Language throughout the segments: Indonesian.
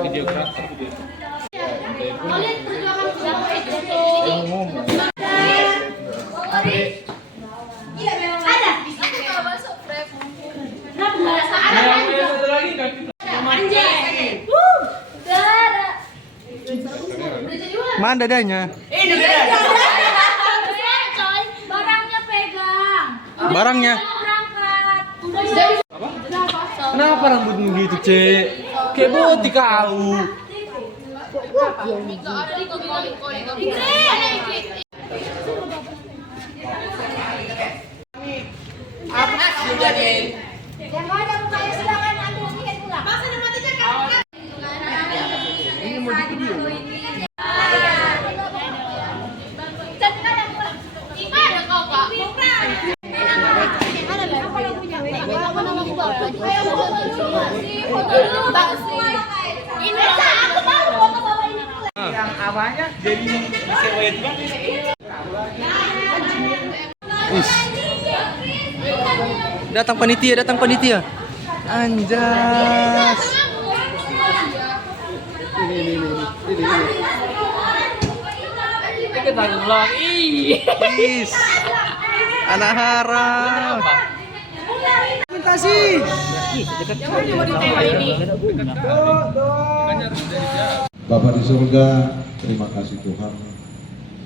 videografer. Mana dadanya? Barangnya pegang. Barangnya? Berangkat. Kenapa rambutmu gitu, Cek? Kayak boti kau. Yang mau ada buka ya silakan ambil tiket pulang. Masa ada mati cekak. Ini mau di video. Ini aku baru mau bawa ini. Yang awalnya jadi disewa itu kan. Datang panitia. Anjas. Ini. Kita ulang. Is. Anak haram. Kasih. Bapak di surga, terima kasih Tuhan.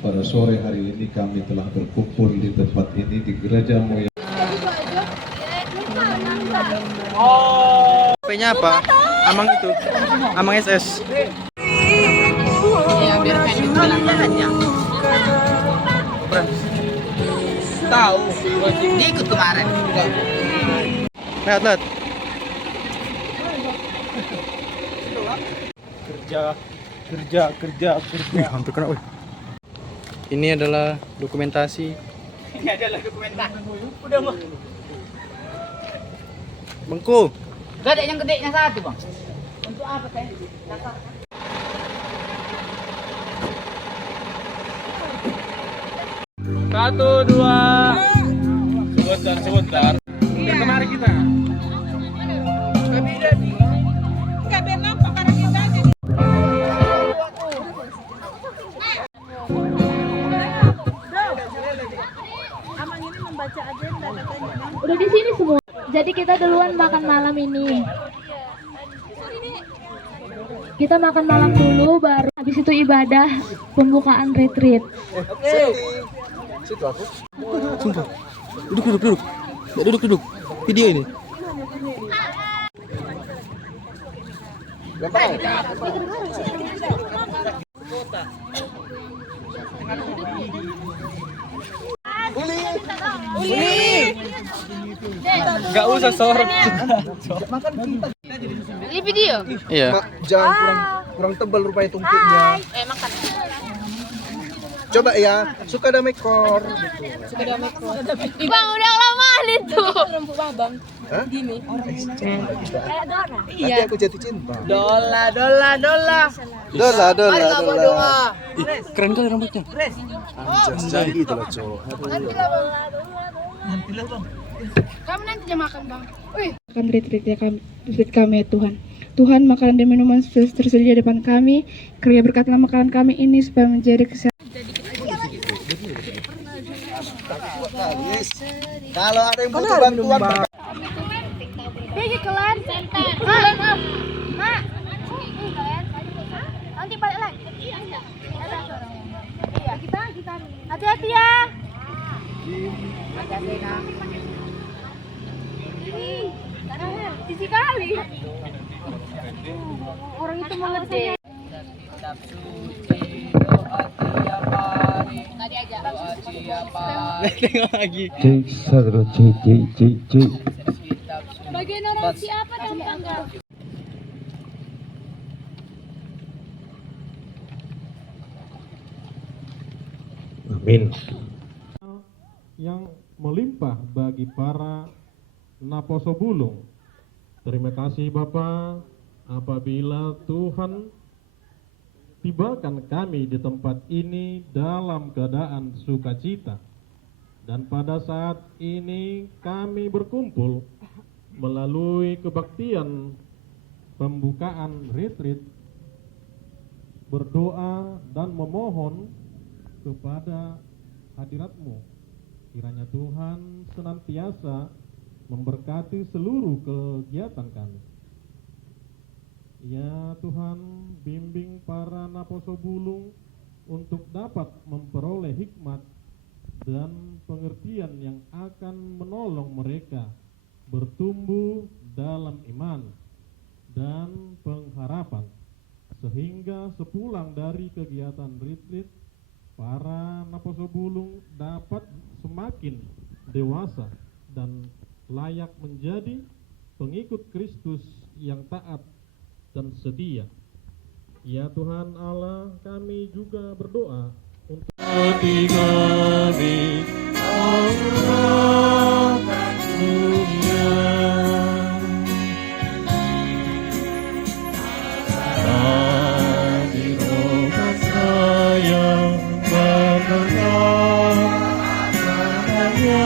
Pada sore hari ini kami telah berkumpul di tempat ini di gereja Moya. HP-nya apa? Amang itu. Amang SS. Ya biar kayak gitu bilang-bilangnya. Tahu. Dia ikut kemarin. Lihat. Kerja. Wih, hampir kena, wih. Ini adalah dokumentasi. Ini adalah dokumenter. Udah mah. Bengku. Gak ada yang gedenya satu bang. Untuk apa teh? Satu, dua. Sebentar. Udah kemari kita. Udah di sini semua. Jadi kita duluan makan malam ini. Kita makan malam dulu, baru habis itu ibadah pembukaan retreat. Situ aku. Sumpah. Duduk. Ya, duduk. Video ini. Gak usah sorot. Ini video. Iya. Jangan kurang tebal rupanya tungkunya. Makan. Coba ya, suka damai kor. Bang udah lama itu. Hah? Gini. Nanti aku jatuh cinta. Dola. Dola. Ih, keren kali rambutnya. Anjas jadi itu lah cowok. Kamu nanti aja makan bang. Makan retreat kami ya Tuhan. Tuhan, makanan dan minuman sudah tersedia di depan kami. Kerja berkatlah makanan kami ini supaya menjadi kesehatan. Kalau ada yang butuh bantuan, Pergi kelan. Mak. Nanti balik lagi. Iya, kita. Hati-hati ya. Isi kali. Orang itu mengerti. Tengok lagi. Bagian orang siapa dan bangga? Amin. Yang melimpah bagi para naposo bulung. Terima kasih Bapak, apabila Tuhan tibakan kami di tempat ini dalam keadaan sukacita. Dan pada saat ini kami berkumpul melalui kebaktian pembukaan retreat berdoa dan memohon kepada hadirat-Mu. Kiranya Tuhan senantiasa memberkati seluruh kegiatan kami. Ya Tuhan, bimbing para Naposo Bulung untuk dapat memperoleh hikmat dan pengertian yang akan menolong mereka bertumbuh dalam iman dan pengharapan, sehingga sepulang dari kegiatan retreat, para Naposo Bulung dapat semakin dewasa dan layak menjadi pengikut Kristus yang taat dan setia. Ya Tuhan Allah, kami juga berdoa untuk hati kami, Allah dunia. Bagi roh saya mendengar namanya,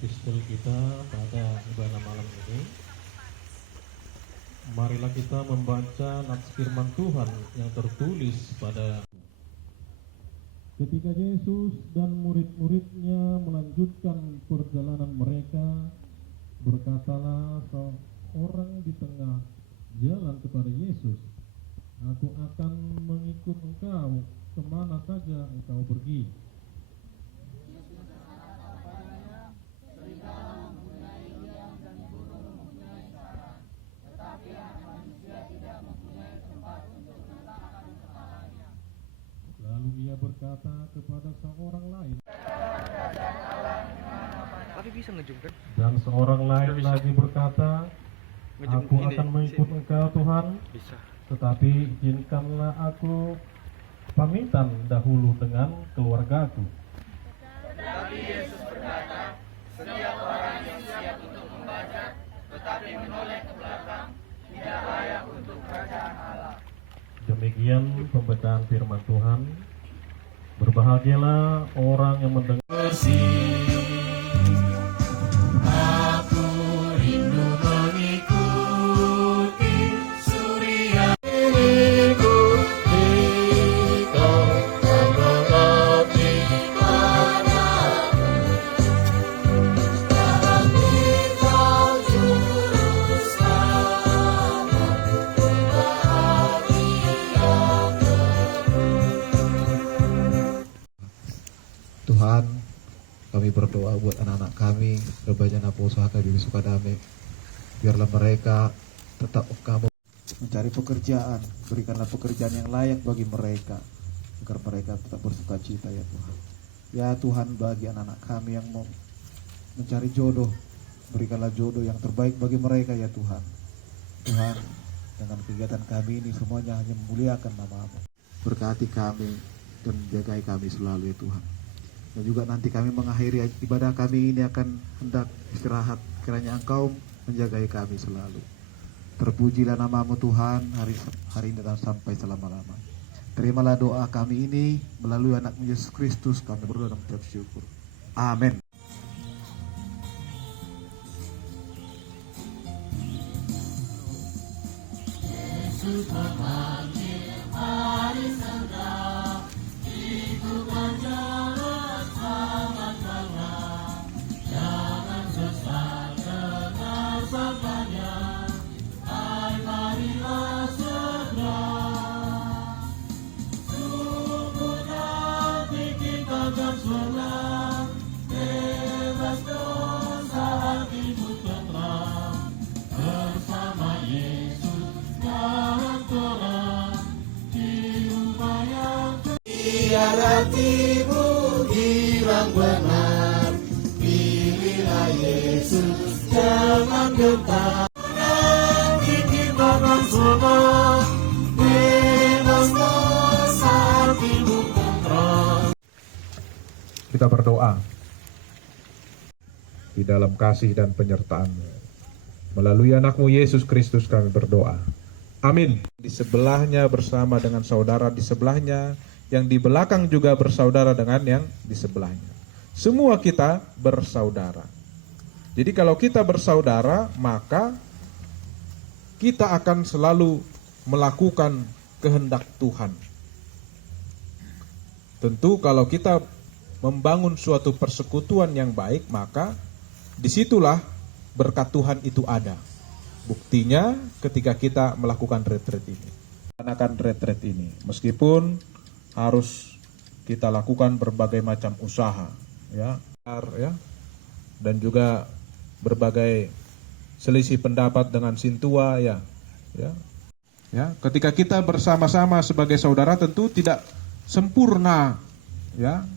epistel kita pada ibadah malam ini. Marilah kita membaca nats firman Tuhan yang tertulis pada ketika Yesus dan murid-muridnya melanjutkan perjalanan mereka, berkatalah seorang di tengah jalan kepada Yesus, "Aku akan mengikut engkau kemana saja engkau pergi." Lalu ia berkata kepada seorang lain, Tapi bisa ngejumkan. dan seorang lain lagi berkata, "Aku akan mengikut engkau Tuhan, Bisa. tetapi izinkanlah aku pamitan dahulu dengan keluargaku." Tetapi Yesus berkata, setiap orang yang siap untuk membaca, tetapi menoleh ke belakang, tidak layak untuk kerajaan Allah. Demikian pembacaan firman Tuhan. Berbahagialah orang yang mendengar. Aku rindu mengikuti surya, mengikuti kau dan mengabdi padamu. Kami kau juru selamat, Tuhan, kami berdoa buat anak-anak kami, Rebaja Naposo HKBP Sukadame. Biarlah mereka tetap kamu mencari pekerjaan, berikanlah pekerjaan yang layak bagi mereka, agar mereka tetap bersuka cita ya Tuhan. Ya Tuhan, bagi anak-anak kami yang mau mencari jodoh, berikanlah jodoh yang terbaik bagi mereka ya Tuhan. Tuhan, dengan kegiatan kami ini semuanya hanya memuliakan nama-Mu. Berkati kami dan jagai kami selalu ya Tuhan. Dan juga nanti kami mengakhiri ibadah kami ini akan hendak istirahat. Kiranya Engkau menjagai kami selalu. Terpujilah nama-Mu Tuhan hari ini dan sampai selama-lama. Terimalah doa kami ini melalui anak-Mu Yesus Kristus, kami berdoa dan mengucap syukur. Amin. Biar hatimu hilang benar, pilihlah Yesus, jangan gentar. Ciptakan semua, bebas dosa, hatimu tentram. Kita berdoa. Di dalam kasih dan penyertaan-Mu, melalui anak-Mu Yesus Kristus kami berdoa. Amin. Di sebelahnya bersama dengan saudara di sebelahnya, yang di belakang juga bersaudara dengan yang di sebelahnya. Semua kita bersaudara. Jadi kalau kita bersaudara, maka kita akan selalu melakukan kehendak Tuhan. Tentu kalau kita membangun suatu persekutuan yang baik, maka disitulah berkat Tuhan itu ada. Buktinya ketika kita melakukan retret ini. Melaksanakan retret ini, meskipun harus kita lakukan berbagai macam usaha, ya, dan juga berbagai selisih pendapat dengan Sintua, ya. Ketika kita bersama-sama sebagai saudara tentu tidak sempurna, ya.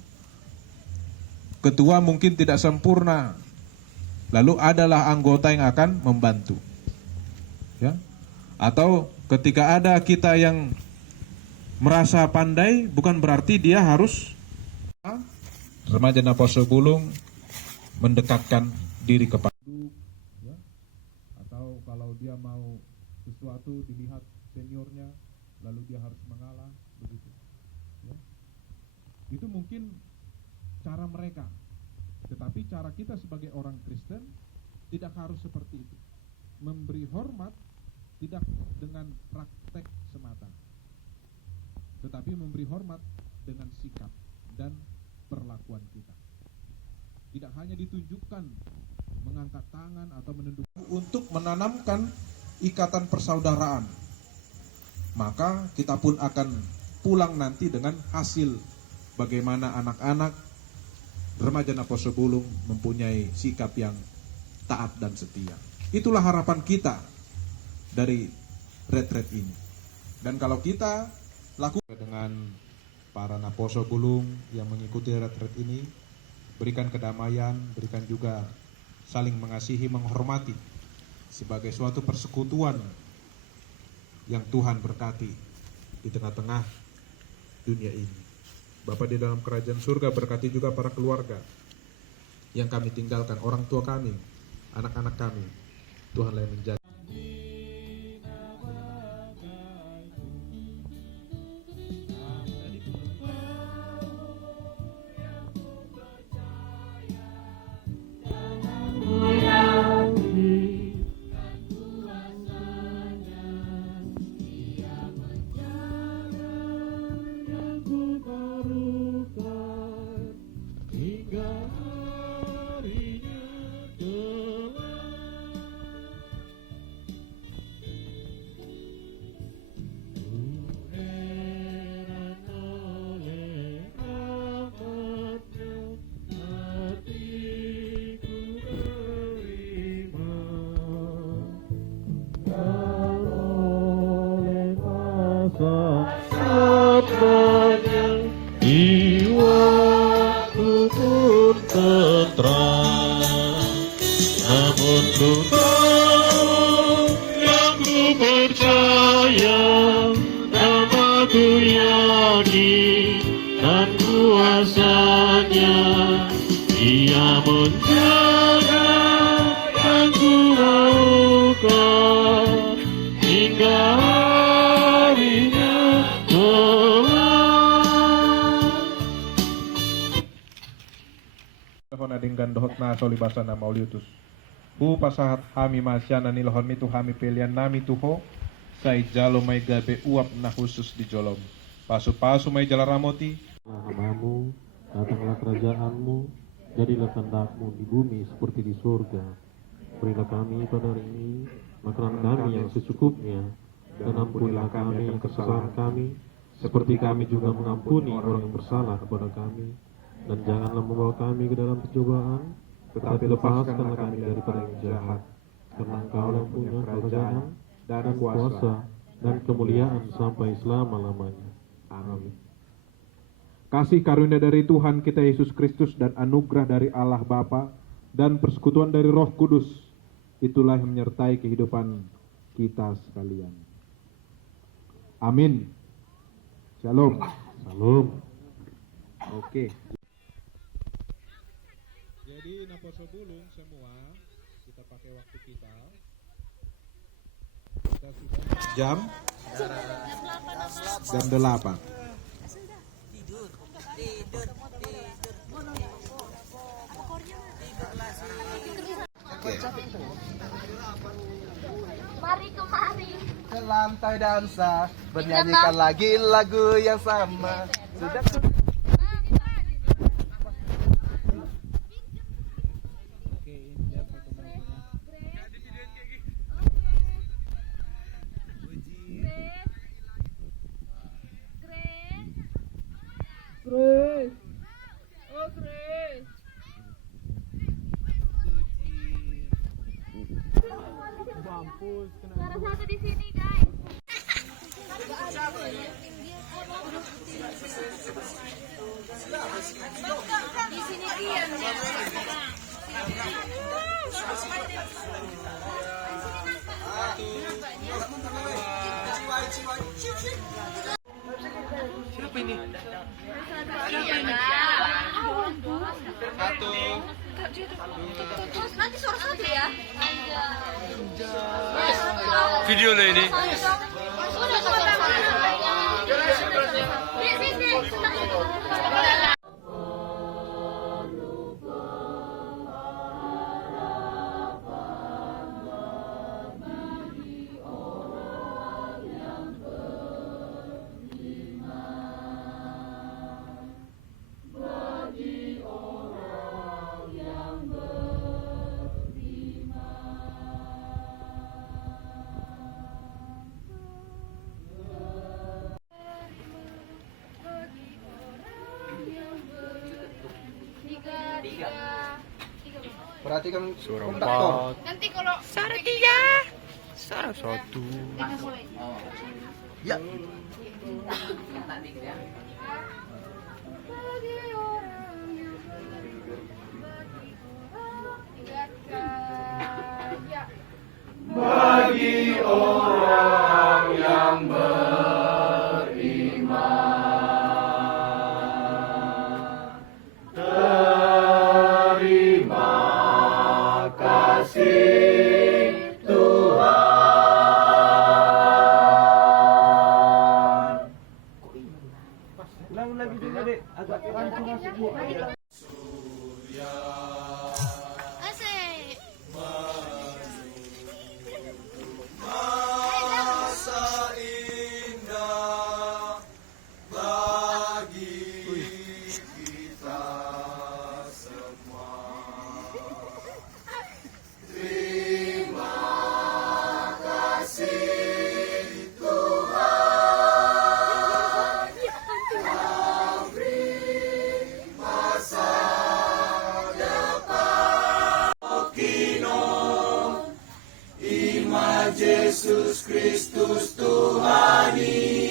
Ketua mungkin tidak sempurna, lalu adalah anggota yang akan membantu. Ya. Atau ketika ada kita yang merasa pandai, bukan berarti dia harus. Remaja Naposo Bulung mendekatkan diri kepada, ya. Atau kalau dia mau sesuatu dilihat seniornya, lalu dia harus mengalah, begitu. Ya. Itu mungkin cara mereka, tetapi cara kita sebagai orang Kristen tidak harus seperti itu. Memberi hormat tidak dengan praktek semata, tetapi memberi hormat dengan sikap dan perlakuan kita. Tidak hanya ditunjukkan mengangkat tangan atau menundukkan untuk menanamkan ikatan persaudaraan, maka kita pun akan pulang nanti dengan hasil bagaimana anak-anak remaja Naposo Bulung mempunyai sikap yang taat dan setia. Itulah harapan kita dari retret ini. Dan kalau kita lakukan dengan para Naposo Bulung yang mengikuti retret ini, berikan kedamaian, berikan juga saling mengasihi, menghormati sebagai suatu persekutuan yang Tuhan berkati di tengah-tengah dunia ini. Bapa di dalam kerajaan surga, berkati juga para keluarga yang kami tinggalkan, orang tua kami, anak-anak kami. Tuhanlah yang menjaga. Jiwaku pun tentram, namun ku tahu yang ku percaya, namaku yakin dan kuasanya. Dia menjaga yang ku maukan hingga harinya Adinggan dohot na solibasana mauliutus. Hu pasahat hami masyana nilohon mitu hami pilihan nami tuho. Sai jalo may gabe uap na khusus di jolom. Pasu-pasu may jalaramoti. Hamamu, datanglah kerajaanmu, jadilah kehendakmu di bumi seperti di surga. Berilah kami pada hari ini makanan kami yang secukupnya, dan ampunilah kami yang kesalahan kami, seperti kami juga mengampuni orang yang bersalah kepada kami. Dan janganlah membawa kami ke dalam pencobaan, tetapi lepaskanlah kami daripada yang jahat. Karena Engkau yang punya kerajaan dan kuasa dan kemuliaan sampai selama-lamanya. Amin. Kasih karunia dari Tuhan kita Yesus Kristus dan anugerah dari Allah Bapa dan persekutuan dari Roh Kudus, itulah yang menyertai kehidupan kita sekalian. Amin. Shalom. Shalom. Oke. Jadi Naposo Bulung semua, kita pakai waktu kita. Jam? Jam 8. Oke. Mari kemari. Ke lantai dansa, bernyanyikan lagi lagu yang sama. Sudah. Grace. Oh, Grace. Suara satu di sini, guys. Di sini Ian. Siapa ini? Nanti suara satu ya. Video lah ini. Sudah suara satu. Perhatikan konduktor. Nanti kalau Ya. Bagi orang yang terima kasih Tuhan. Ulang lagi dulu, Dek. Agak rancang masuk gua. asik. Masa indah bagi kita semua. Terima kasih Tuhan yang beri masa depan. Kino Ima Yesus Kristus Tuhan ini.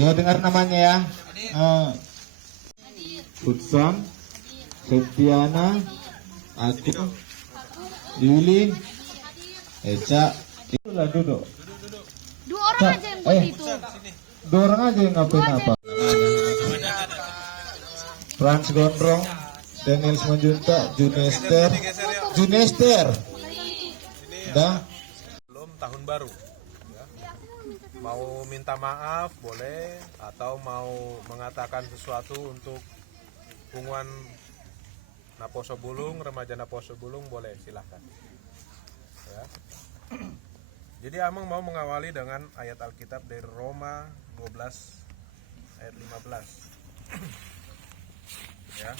Ya dengar namanya ya. Futsam, Septiana, aku, Yuli, Eca. Itulah duduk. Dua orang aja yang buat itu. Dua orang aja yang ngapain apa? Frans Gondrong, Daniel Simanjunta, Junester. Dah. Belum tahun baru. Ya. Mau minta maaf boleh, atau mau mengatakan sesuatu untuk hubungan Naposo Bulung, remaja Naposo Bulung, boleh, silahkan. Ya. Jadi Amang mau mengawali dengan ayat Alkitab dari Roma 12 ayat 15. Ya.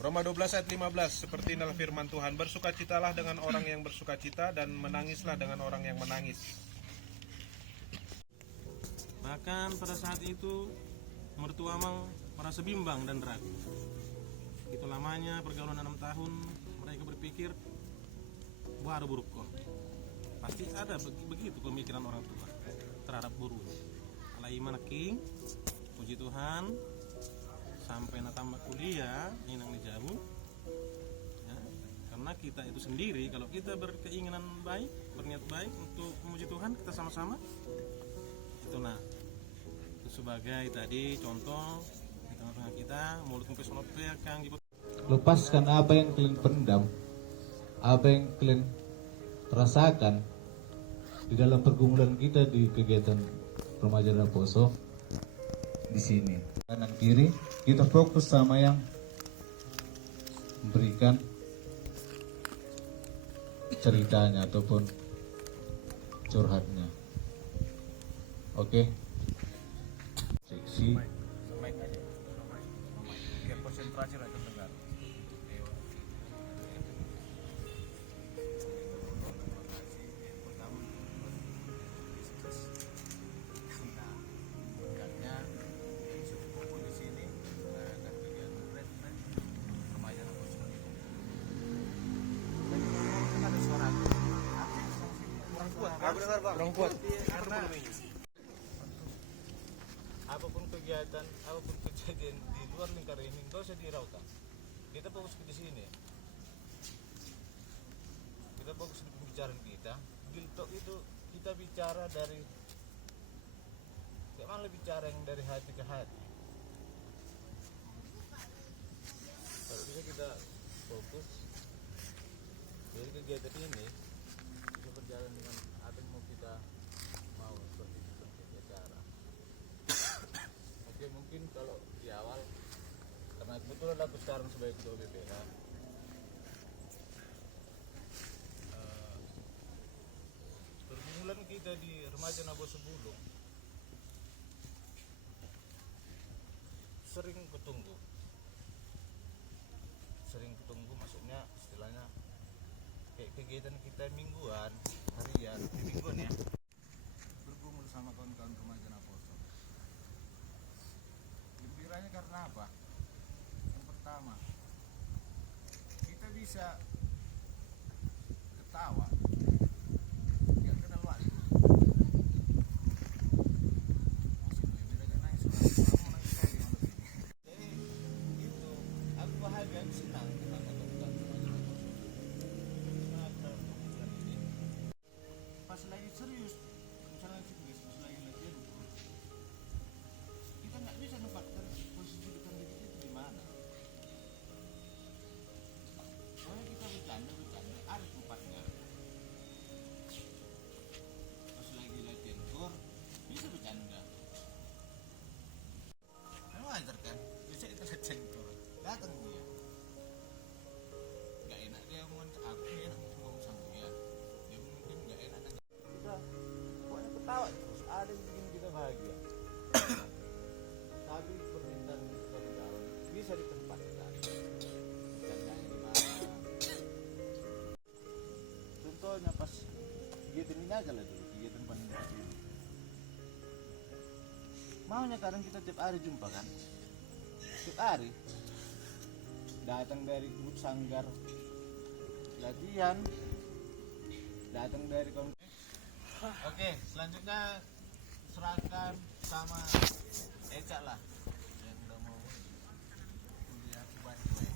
Roma 12 ayat 15, seperti inilah firman Tuhan, bersukacitalah dengan orang yang bersukacita dan menangislah dengan orang yang menangis. Bahkan pada saat itu mertua Amang merasa bimbang dan ragu. Itu lamanya pergaulan 6 tahun, mereka berpikir baru buruk kok. Pasti ada begitu pemikiran orang tua terhadap buruk. Alai mana king, puji Tuhan, sampai tambah kuliah inang dijauh. Ya, karena kita itu sendiri, kalau kita berkeinginan baik, berniat baik untuk memuji Tuhan, kita sama-sama. Itu itu sebagai tadi contoh di tengah-tengah kita, mulut sampai sonot kang. Lepaskan apa yang kalian pendam, apa yang kalian rasakan di dalam pergumulan kita di kegiatan remaja Naposo di sini. Kanan kiri kita fokus sama yang memberikan ceritanya ataupun curhatnya. Oke. Seksi. Biar konsentrasi lah terdengar. Kurang kuat. Karena apapun kegiatan, apapun kejadian di luar lingkaran ini, nggak usah dirautan. Kita fokus di sini. Kita fokus di pembicaraan kita. Giltok itu kita bicara dari, mana bicara yang dari hati ke hati. Kalau bisa kita fokus, jadi kegiatan ini bisa berjalan dengan apa yang mau kita mau seperti itu bicara. Oke, mungkin kalau di awal karena kebetulan aku sekarang sebagai ketua BPH, pergumulan kita di remaja Naposo Bulung sering ketunggu, maksudnya istilahnya kayak kegiatan kita mingguan, harian, di mingguan ya, bergumul sama kawan-kawan remaja Naposo. Gembiranya karena apa? Yang pertama, kita bisa ketawa nggak kenal waktu. Jadi itu aku bahagia, aku senang dengan kawan-kawan remaja Naposo. Pas lagi serius, misalnya pas lagi latihan, kita nggak bisa nebakkan posisi depan diri itu di mana. Soalnya kita bercanda ada tempatnya. Pas lagi latihan gor, bisa bercanda. Memang wajar kan? Bisa kita latihan gor, datang dia. Nggak enak dia ngomong, aku enak ngomong sama dia. Dia mungkin nggak enak. Kita pokoknya ketawa terus, ada yang bikin kita bahagia. Tapi permintaan kawan-kawan bisa ditempatkan. Misalnya di mana? Contohnya pas kegiatan ini aja lah dulu, kegiatan paling dekat ini. Maunya kadang kita tiap hari jumpa kan? Tiap hari datang dari grup sanggar latihan, Datang dari Oke, selanjutnya serahkan sama Eca lah yang udah mau kuliah ke Bandung.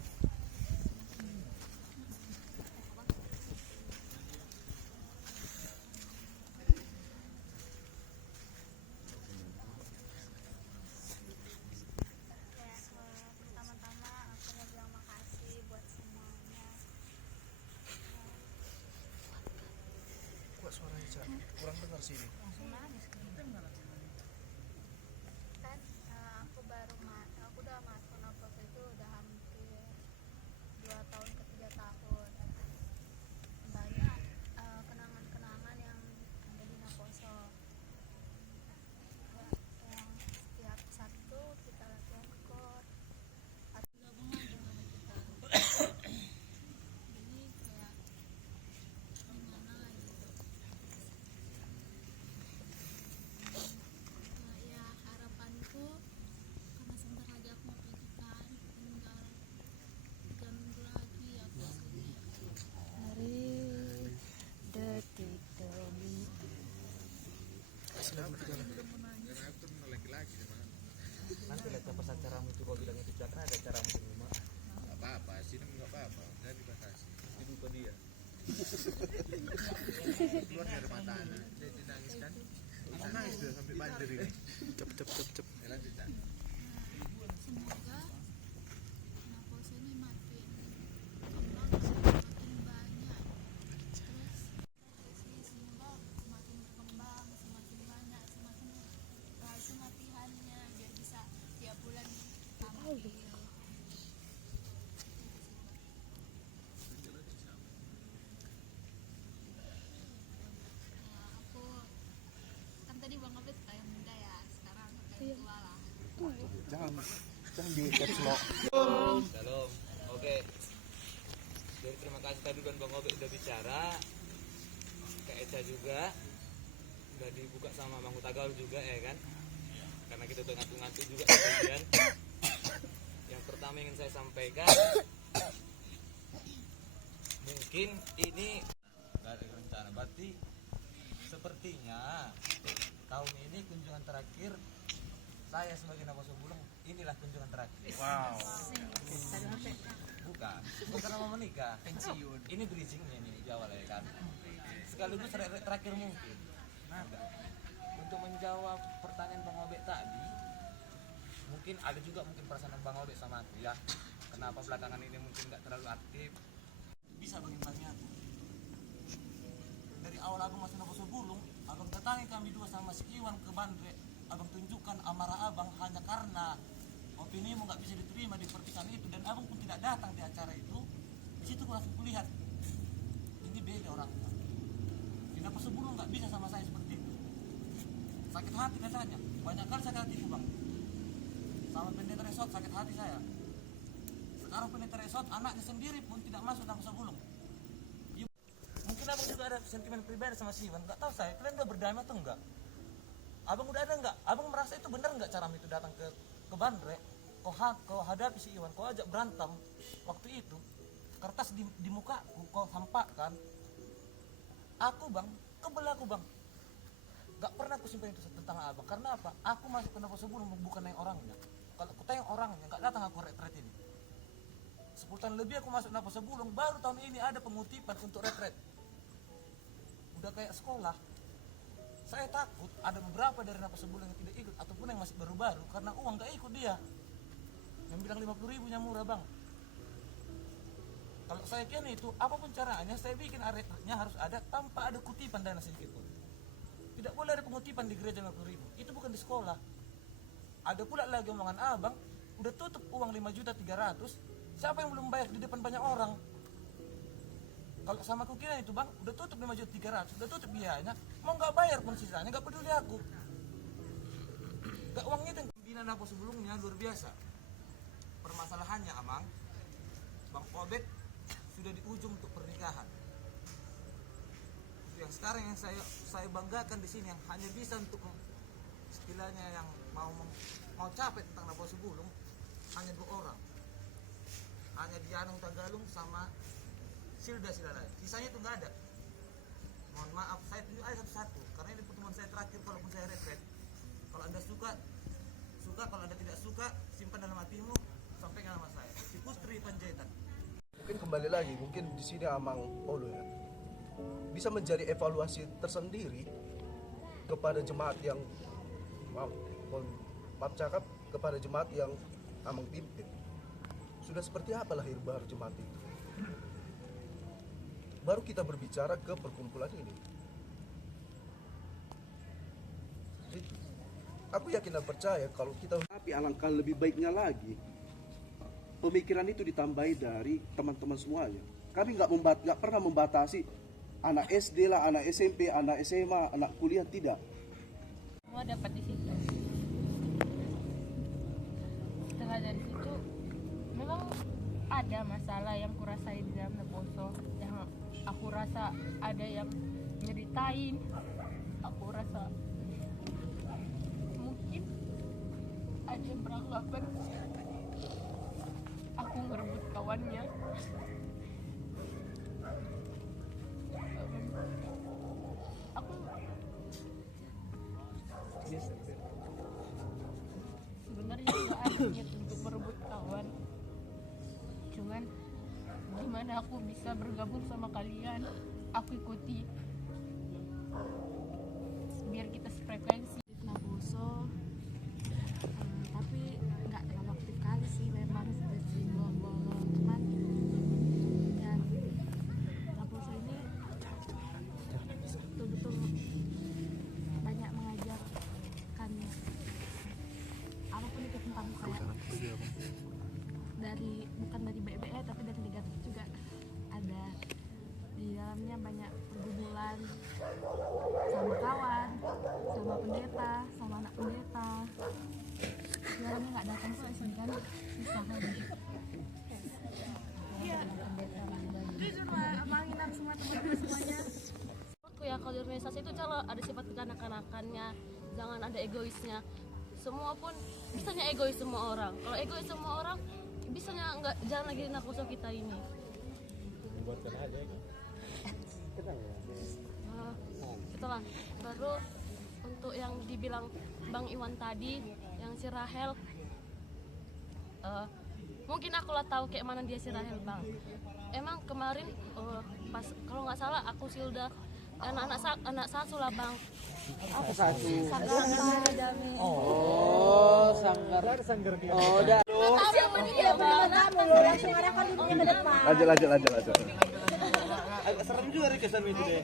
Pertama-tama aku mau bilang makasih buat semuanya. Kok suaranya Eca kurang dengar sini? Kan aku udah masuk Naposo itu udah hampir 2 tahun ke 3 tahun. Banyak kenangan-kenangan yang ada di Naposo. Ya, yang setiap Sabtu kita latihan kor. Gabungan dengan kita. Jadi kayak gimana gitu. Ya harapanku karena sebentar lagi aku mau pergi kan, tinggal 3 minggu lagi aku sini. Hari detik demi Nanti lihat pesan caramu itu kau bilang itu cakra ada caramu di rumah. Gak apa-apa, sini nggak apa-apa, udah dibatasi. Dibuka dia. Keluar dari mata anak, jadi nangis kan? Bisa nangis tuh sampai banjir ini. Cep. Lanjut kan? semoga Naposo ini makin berkembang, semakin banyak. Terus semoga semakin berkembang, semakin banyak, semakin rajin latihannya biar bisa tiap bulan tampil. Aku kan tadi Bang Obet kayak muda ya, sekarang kayak tua lah. Jangan di-catch-lock. Shalom. Oke. Jadi terima kasih tadi Bang Obek udah bicara. Kak Eca juga udah dibuka sama Bang Utagal juga ya kan. Karena kita udah ngantuk-ngantuk juga kemudian. Yang pertama ingin saya sampaikan, mungkin ini dari rencana berarti sepertinya tahun ini kunjungan terakhir saya sebagai Naposo Bulung, inilah kunjungan terakhir. Wow. Bukan mau menikah, pensiun. Ini bridgingnya ini di awal ya kan. Sekaligus terakhir mungkin. Untuk menjawab pertanyaan Bang Obek tadi, mungkin ada juga perasaan Bang Obek sama aku ya. Kenapa belakangan ini mungkin nggak terlalu aktif? Bisa bagi aku. Dari awal abang masuk Naposo Bulung, abang datangi kami dua sama si Iwan ke Bandre. Abang tunjukkan amarah abang hanya karena opinimu nggak bisa diterima di perpisahan itu, dan abang pun tidak datang di acara itu. Di situ aku langsung kulihat ini beda orangnya. Di Naposo Bulung nggak bisa sama saya seperti itu. Sakit hati katanya, banyak kali sakit hati itu bang. Sama pendeta resort sakit hati saya. Sekarang pendeta resort anaknya sendiri pun tidak masuk Naposo Bulung. Mungkin abang juga ada sentimen pribadi sama si Iwan, nggak tahu saya. Kalian udah berdamai atau enggak? Abang udah ada nggak? Abang merasa itu benar nggak cara itu datang ke Bandre? Kau hadapi si Iwan, kau ajak berantem waktu itu, kertas di mukaku kau hampakkan. Aku bang, kebel aku bang. Gak pernah aku simpan itu tentang abang. Karena apa? Aku masuk ke Naposo Bulung bukan yang orangnya. Kalau aku tanya orangnya, gak datang aku retret ini. 10 tahun lebih aku masuk Naposo Bulung, baru tahun ini ada pengutipan untuk retret. Udah kayak sekolah. Saya takut ada beberapa dari Naposo Bulung yang tidak ikut, ataupun yang masih baru-baru karena uang gak ikut dia. Yang bilang 50.000 nya murah bang. Kalau saya kian itu, apapun caranya saya bikin retretnya harus ada tanpa ada kutipan dana sedikit pun. Tidak boleh ada pengutipan di gereja 50.000. Itu bukan di sekolah. Ada pula lagi omongan abang, udah tutup uang 5.300.000. Siapa yang belum bayar di depan banyak orang? Kalau sama kukinan itu bang, udah tutup 5.300.000, udah tutup biayanya, mau nggak bayar pun sisanya nggak peduli aku. Gak uangnya itu yang pembina Naposo sebelumnya luar biasa. Permasalahannya amang, Bang Obek sudah di ujung untuk pernikahan. Yang sekarang yang saya banggakan di sini yang hanya bisa untuk istilahnya yang mau capek tentang Naposo Bulung hanya 2 orang. Hanya Diana Hutagalung sama Silda Silalai. Sisanya itu nggak ada. mohon maaf saya tunjuk aja satu-satu karena ini pertemuan saya terakhir kalaupun saya retret. Kalau anda suka, kalau anda tidak suka simpan dalam hatimu, sampaikan sama saya. Si Kustri Panjaitan. Mungkin kembali lagi, mungkin di sini Amang Olo ya bisa menjadi evaluasi tersendiri kepada jemaat yang maaf cakap kepada jemaat yang Amang pimpin. Sudah seperti apa lahir baru jemaat itu? Baru kita berbicara ke perkumpulan ini. Aku yakin dan percaya kalau kita, tapi alangkah lebih baiknya lagi pemikiran itu ditambahi dari teman-teman semuanya. Kami nggak pernah membatasi anak SD lah, anak SMP, anak SMA, anak kuliah, tidak. Semua dapat di situ. Setelah dari situ memang ada masalah yang kurasain di dalam Neposo, yang aku rasa ada yang nyeritain, aku rasa mungkin ada yang beranggapan aku ngerebut kawannya. Aku sebenarnya nggak ada niat untuk merebut kawan, cuman gimana aku bisa bergabung sama kalian, aku ikuti biar kita sefrekuensi. Naboso, tapi nggak terlalu aktif kali sih, memang sering bolong-bolong, cuman dan Naboso ini betul-betul banyak mengajarkan apapun itu tentang saya, dari bukan dari BBE tapi dari negatif juga ada di dalamnya. Banyak pergumulan sama kawan, sama pendeta, sama anak pendeta. Dalamnya nggak datang kok sini kan susah lagi. Iya. Jujur lah, amangin aku semua teman-teman semuanya. Aku ya kalau di organisasi itu jangan ada sifat kekanak-kanakannya, jangan ada egoisnya. Semua pun bisanya egois semua orang. Kalau egois semua orang, bisanya nggak jalan lagi di Naposo kita ini. Buatkan aja ya. Itulah. Baru untuk yang dibilang Bang Iwan tadi, yang si Rahel, mungkin aku lah tahu kayak mana dia si Rahel, Bang. Emang kemarin pas kalau nggak salah aku Silda anak Sasu lah, Bang. Apa satu? Oh, sanggar. Oh, dah. Siapa dia, Bang? Lanjut. Agak serem juga kesan itu deh.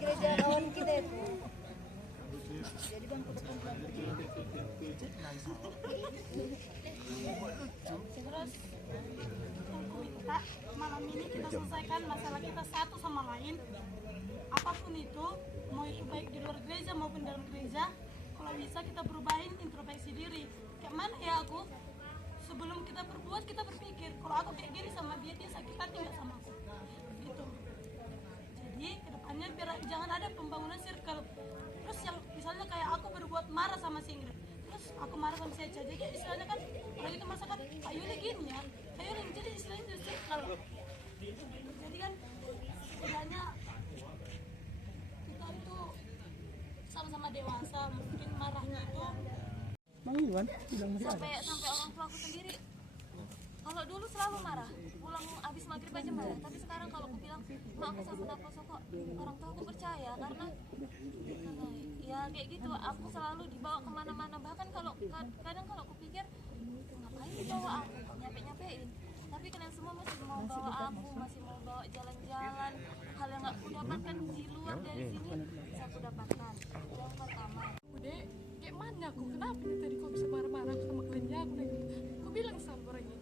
Terus aku minta malam ini kita selesaikan masalah kita satu sama lain. Apapun itu, mau itu baik di luar gereja maupun dalam gereja, kalau bisa kita berubahin introspeksi diri. Kayak mana ya aku? Sebelum kita berbuat, kita berpikir, kalau aku kayak gini sama dia sakit hati nggak sama aku? Gitu. Jadi kedepannya biar jangan ada pembangunan circle. Terus yang misalnya kayak aku berbuat marah sama si Ingrid, terus aku marah sama si Eca, jadi istilahnya kan kalau kita masakan Kak Yuli gini ya, Kak Yuli jadi istilahnya itu circle. Jadi kan setidaknya kita itu sama-sama dewasa, mungkin marahnya itu sampai orang tua aku sendiri. Kalau dulu selalu marah, pulang abis maghrib aja marah. Tapi sekarang kalau aku bilang, mak aku sama Naposo kok, orang tua aku percaya karena ya kayak gitu. Aku selalu dibawa kemana-mana. Bahkan kalau kadang kalau aku pikir ngapain dibawa aku, nyampe-nyampein. Tapi kalian semua masih mau bawa aku, masih mau bawa jalan-jalan. Hal yang nggak aku dapatkan di luar dari sini, saya aku dapatkan. Yang pertama, Dek, kayak mana aku? Kenapa nih tadi kok bisa marah-marah sama kliennya aku? Aku bilang sama orang ini.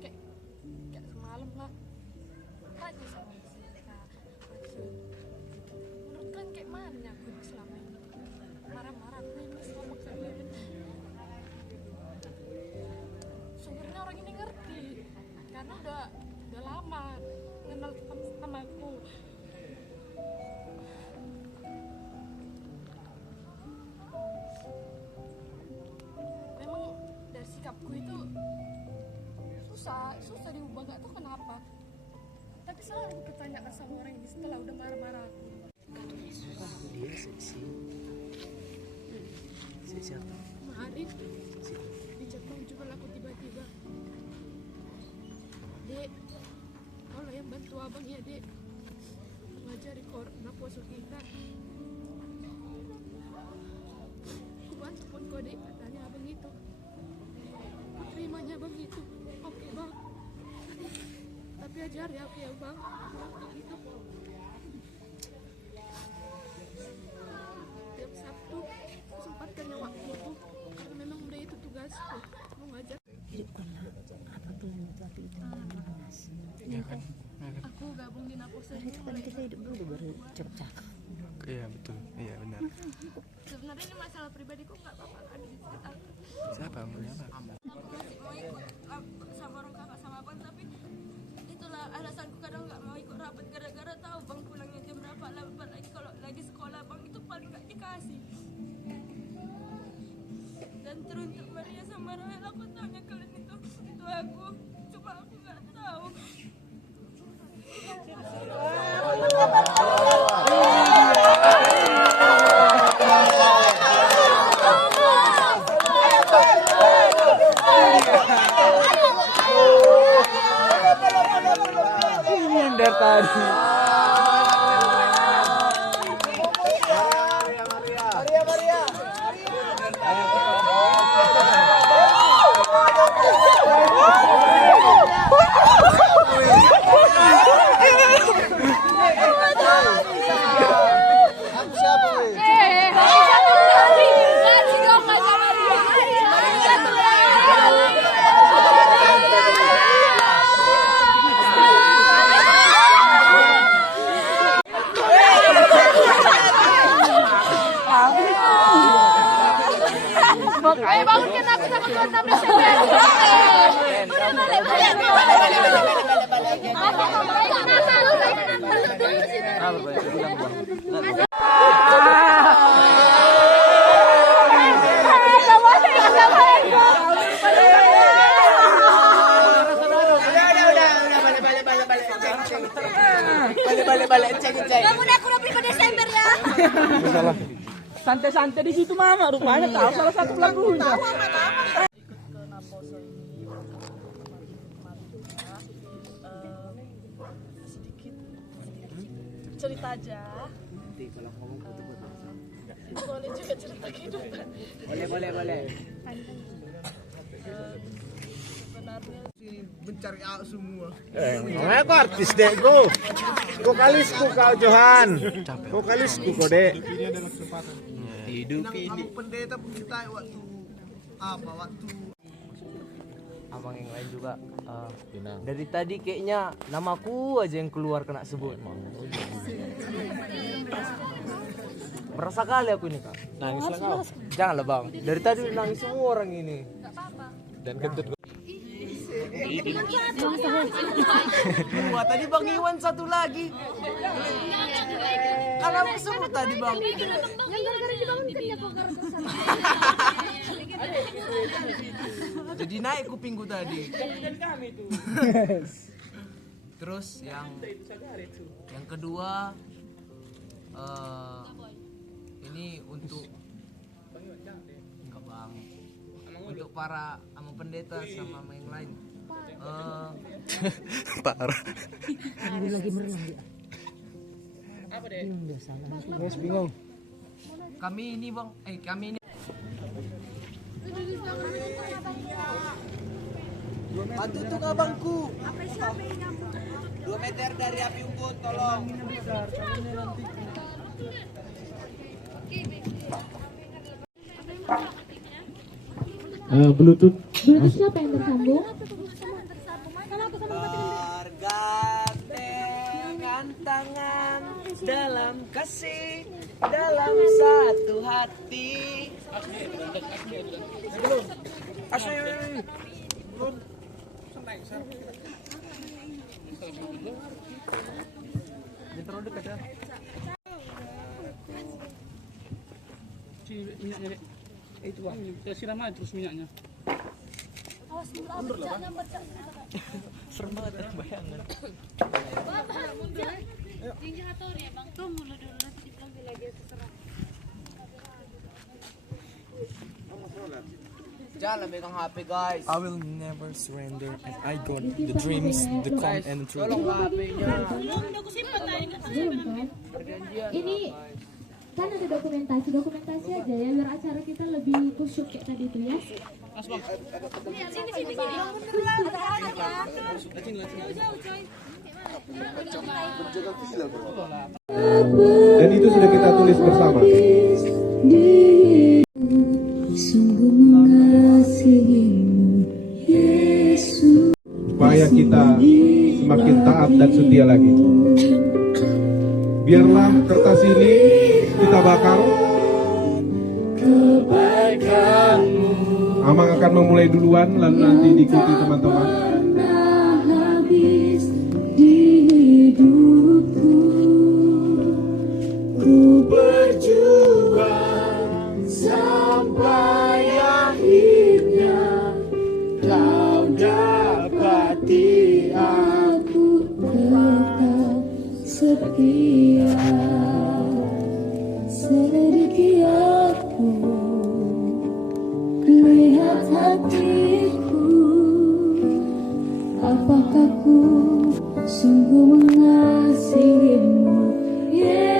Kayak semalam lah. Tanya sama mereka. Menurut kalian kayak mana aku selama ini? Marah-marah aku ini selama kalian. Sebenarnya orang ini susah diubah, nggak tahu kenapa. Tapi selalu aku pertanyakan sama orang ini setelah udah marah-marah aku. Dia siapa? Kemarin di chat juga aku tiba-tiba, Dek, kau lah yang bantu abang ya Dek, ngajari korna poso kita. Aku bantu pun kau Dek, katanya abang itu. Aku terimanya abang itu, oke bang. Tapi ajari aku ya bang, gitu. Tiap Sabtu aku sempatkannya waktu itu, karena memang udah itu tugasku, mau ngajar. Aku gabung di Naposo ini mulai kita hidup dulu baru cakap. Iya betul, iya benar. Sebenarnya ini masalah pribadiku nggak apa-apa kan diceritakan. Siapa punya apa? Aku masih mau ikut sama orang kakak sama abang, tapi itulah alasanku kadang nggak mau ikut rapat gara-gara tahu bang pulangnya jam berapa. Lagi kalau lagi sekolah bang itu paling nggak dikasih. Dan teruntuk Maria sama Rael, aku tanya kalian itu aku, cuma aku nggak tahu. Minder tadi. Ayo bangunkan aku sama 26 Desember. Balik cek. Kamu udah kurang pribadi Desember ya. Santai-santai di situ mama, rupanya tahu salah satu pelakunya. Cerita aja. Boleh juga cerita kehidupan. Boleh. Mencari A semua. Namanya kok artis dek go. Vokalisku kau Johan. Vokalisku kau dek. Hidup ini. Pendeta pun kita waktu Abang yang lain juga dari tadi kayaknya namaku aja yang keluar kena sebut. Merasa kali aku ini kak. Nangislah kau. Janganlah bang, dari tadi nangis semua orang ini. Dan kentut. Wah tadi Bang Iwan satu lagi. Kalau aku sebut tadi bang. Yang gara-gara dibangunkan ya kok gara-gara. Jadi naik kupingku tadi. Terus yang kedua ini untuk enggak bang, untuk para ama pendeta sama ama yang lain. Parah. Lagi merenang dia. Apa deh? Guys bingung. Kami ini bang, kami ini. Bantu tuh abangku. 2 meter dari api unggun, tolong. Bluetooth. Siapa yang tersambung? Bergandengan tangan dalam kasih, dalam satu hati. Terlalu dekat ya. Minyaknya dek. Itu bang, saya siram aja terus minyaknya. awas mundur bercak. Serem banget ya, bayangan. Tinju atau ya bang, tuh mulai dulu nanti dipanggil lagi terserah. Jangan pegang HP guys. I will never surrender and I got the dreams, the calm and the truth. Tolong HP-nya. Ini kan ada dokumentasi aja ya biar acara kita lebih kusyuk kayak tadi itu ya. Sini. Dan itu sudah kita tulis bersama. Sungguh mengasihimu Yesus. Supaya kita semakin taat dan setia lagi. Biarlah kertas ini kita bakar. Amang akan memulai duluan, lalu nanti diikuti teman-teman. Habis di hidupku, ku berjuang sampai akhirnya kau dapati aku tetap setia. Sedikit aku lihat hatiku, apakah ku sungguh mengasihimu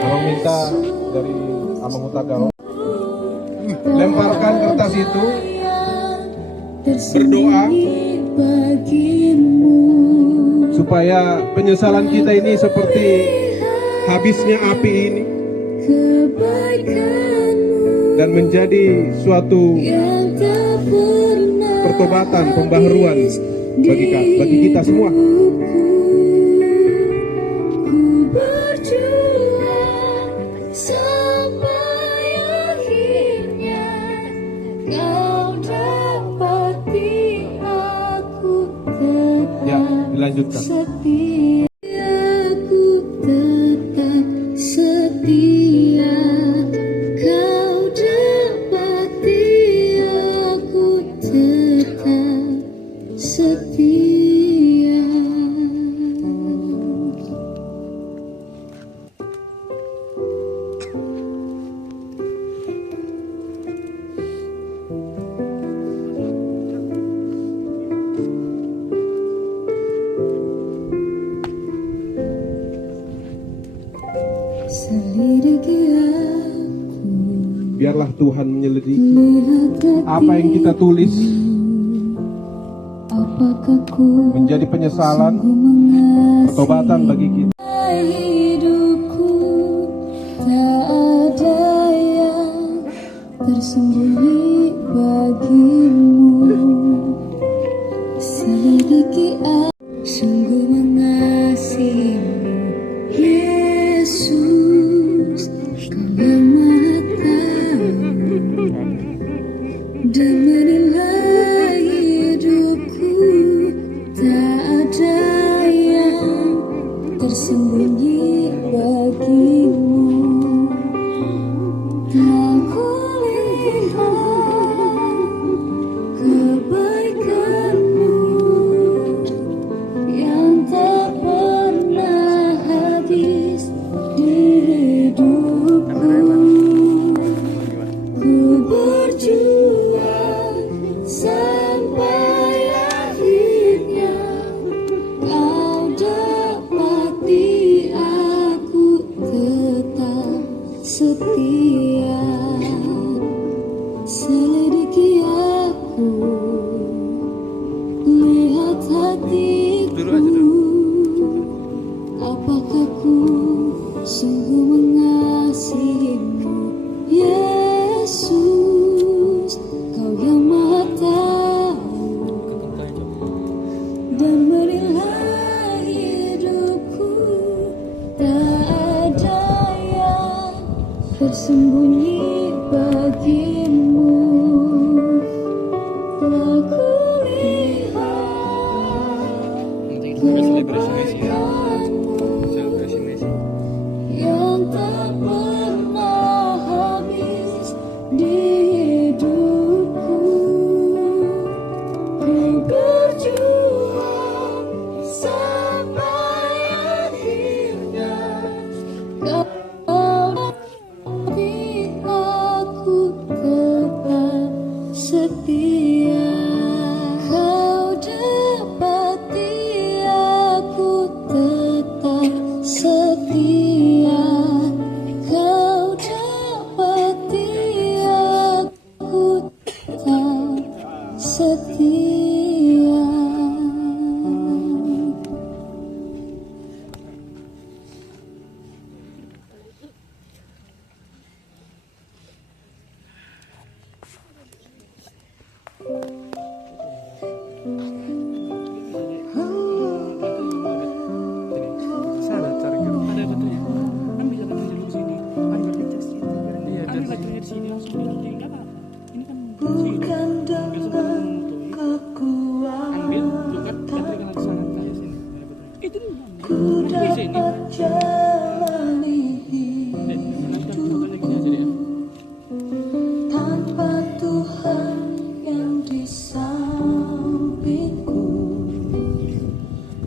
Abang minta dari Amang Utagaro, lemparkan kertas itu, berdoa supaya penyesalan kita ini seperti habisnya api ini dan menjadi suatu pertobatan, pembaharuan bagi kita semua. Sampai akhirnya kau dapati aku tetap Ya, dilanjutkan. setia. Aku tetap setia. Kau dapati aku tetap setia. Selidiki aku, Biarlah Tuhan menyelidiki lihat apa yang kita tulis apakah ku menjadi penyesalan, mengasihi pertobatan bagi kita. hidupku. Tak ada yang tersembunyi bagimu. Selidiki aku, sungguh mengasihimu Yesus. Kau yang Maha Tahu dan menilai hidupku. Tak ada yang tersembunyi bagimu. Tak kulihat kebaikanmu yang tak pernah habis di hidupku. Ku berjuang sampai akhirnya kau dapati aku tetap setia. Selidiki aku, lihat hatiku, apakah ku sungguh mengasihimu Yesus. Kau yang Maha Tahu dan menilai hidupku. Tak ada yang tersembunyi bagimu. Telah kulihat kebaikanmu yang tak pernah habis di hidupku. Ku setia. Kau dapati aku tetap setia. Kau dapati aku tetap setia. Sana cari ada baterainya. Ambil baterainya dulu sini. Ambil baterainya sini. Ambil baterainya di sini langsung di enggak apa. Ini kan Bukan dengan kekuatan ambil bukan baterai kan di sana kayak sini. Itu ku dapat jalani tanpa Tuhan yang di sampingku.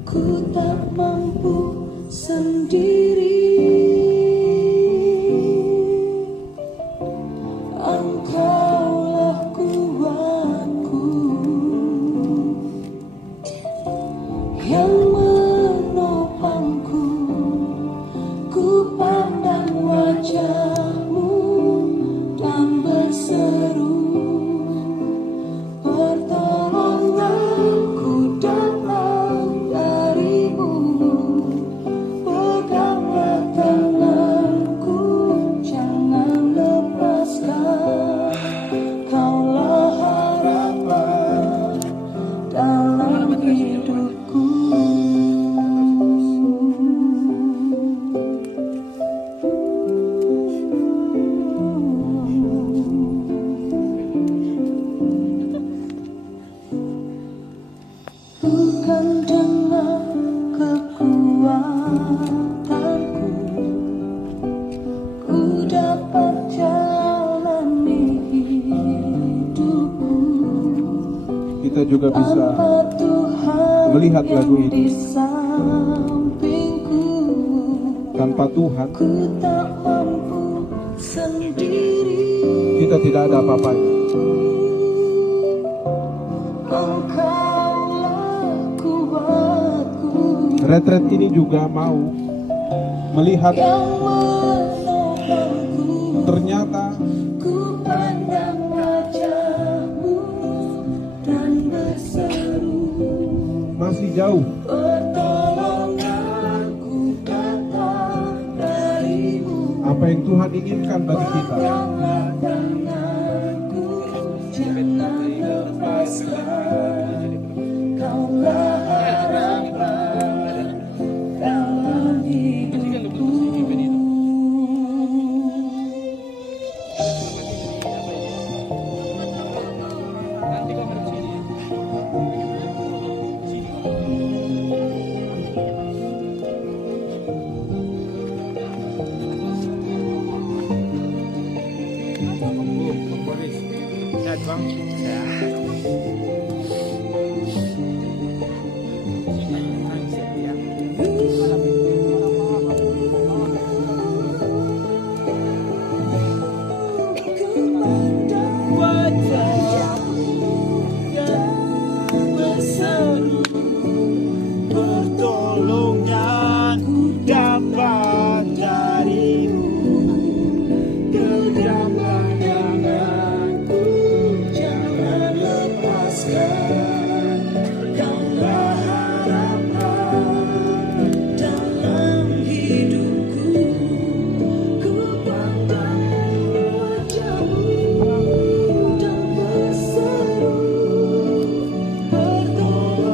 Ku tak mampu sendiri. Engkaulah kuatku yang menopangku. Ku pandang wajahmu dan berseru, pertolonganku datang darimu. Peganglah tanganku, jangan lepaskan. Kaulah harapan dalam hidupku. Bukan dengan kekuatanku ku dapat jalani hidupku. Kita juga bisa Tanpa Tuhan melihat lagu yang ini. di sampingku, Tanpa Tuhan ku tak mampu sendiri. kita tidak ada apa-apanya. Engkaulah kuatku Retret ini juga mau melihat yang menopangku. ternyata Ku pandang wajahmu dan berseru, masih jauh. pertolonganku datang darimu. Apa yang Tuhan inginkan bagi kita. Peganglah tanganku, jangan lepaskan. Kaulah harapan dalam hidupku. nanti kau harus sini. Sehat bang? Sehat. Pertolonganku dapat darimu. Genggamlah tanganku, jangan lepaskan. Kaulah harapan dalam hidupku. Ku pandang wajahmu dan berseru, pertolonganku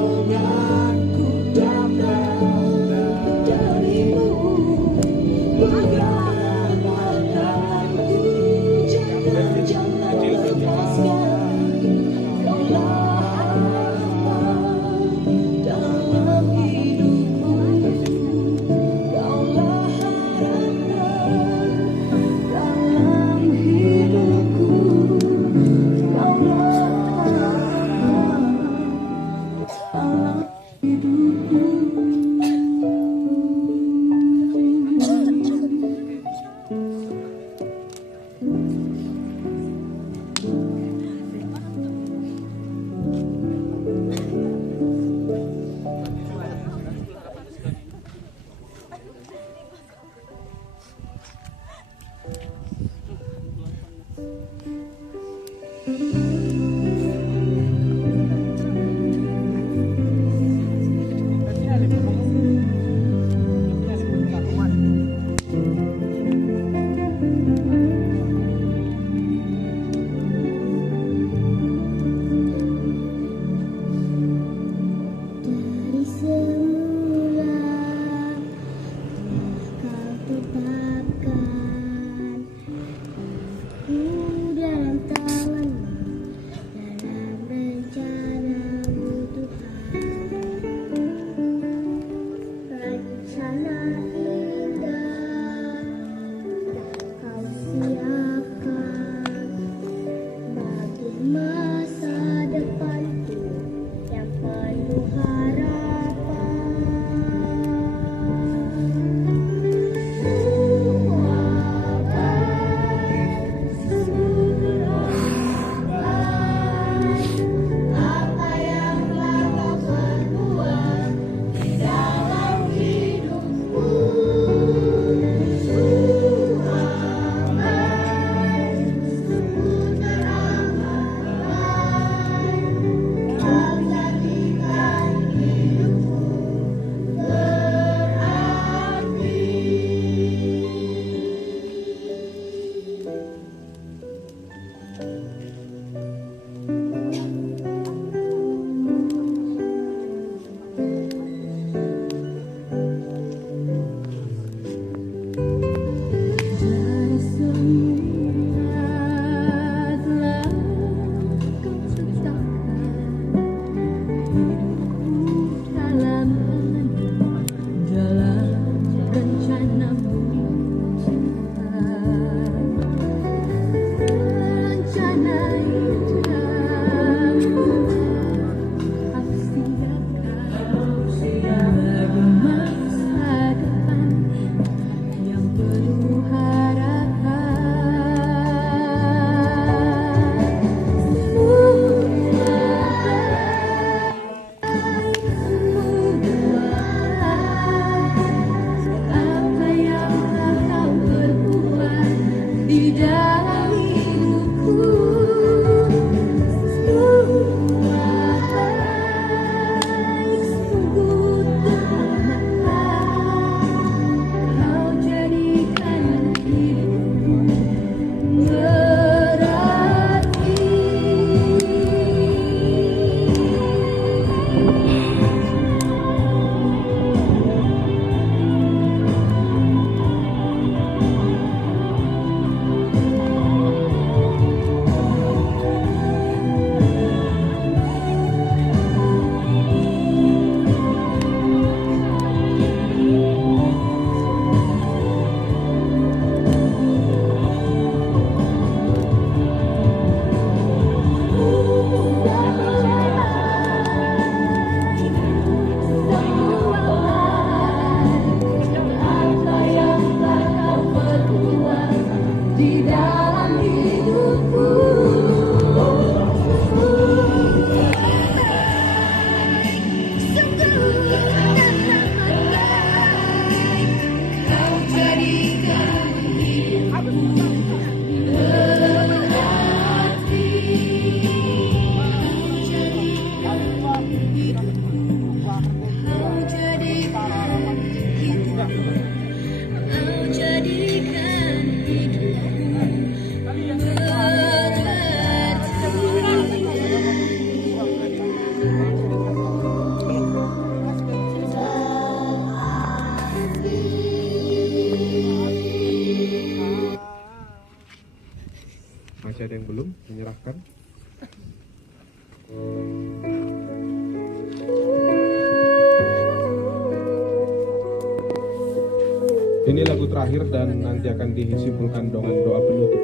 Ini lagu terakhir dan nanti akan disimpulkan dengan doa penutup.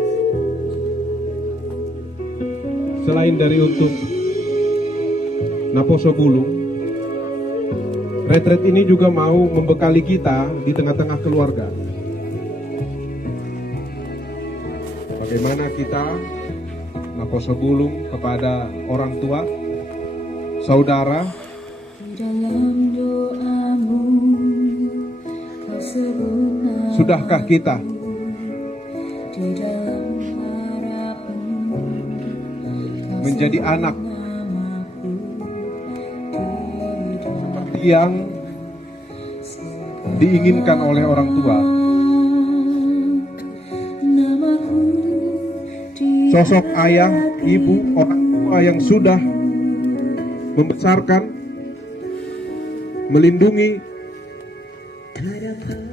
Selain dari untuk Naposo Bulung, retret ini juga mau membekali kita di tengah-tengah keluarga. Bagaimana kita Naposo Bulung kepada orang tua, saudara. Sudahkah kita menjadi anak seperti yang diinginkan oleh orang tua? Sosok ayah, ibu, orang tua yang sudah membesarkan, melindungi,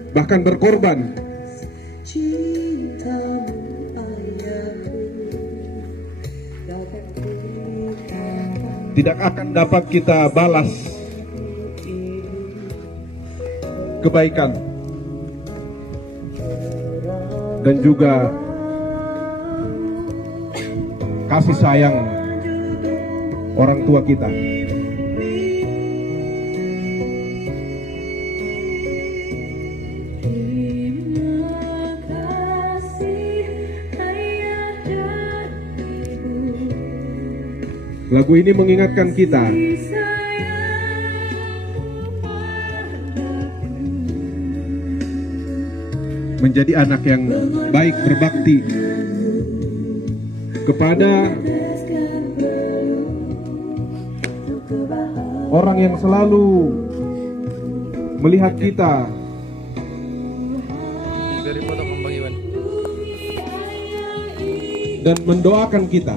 bahkan berkorban tidak akan dapat kita balas kebaikan dan juga kasih sayang orang tua kita. Lagu ini mengingatkan kita menjadi anak yang baik, berbakti kepada orang yang selalu melihat kita dari potong Bang Iwan dan mendoakan kita.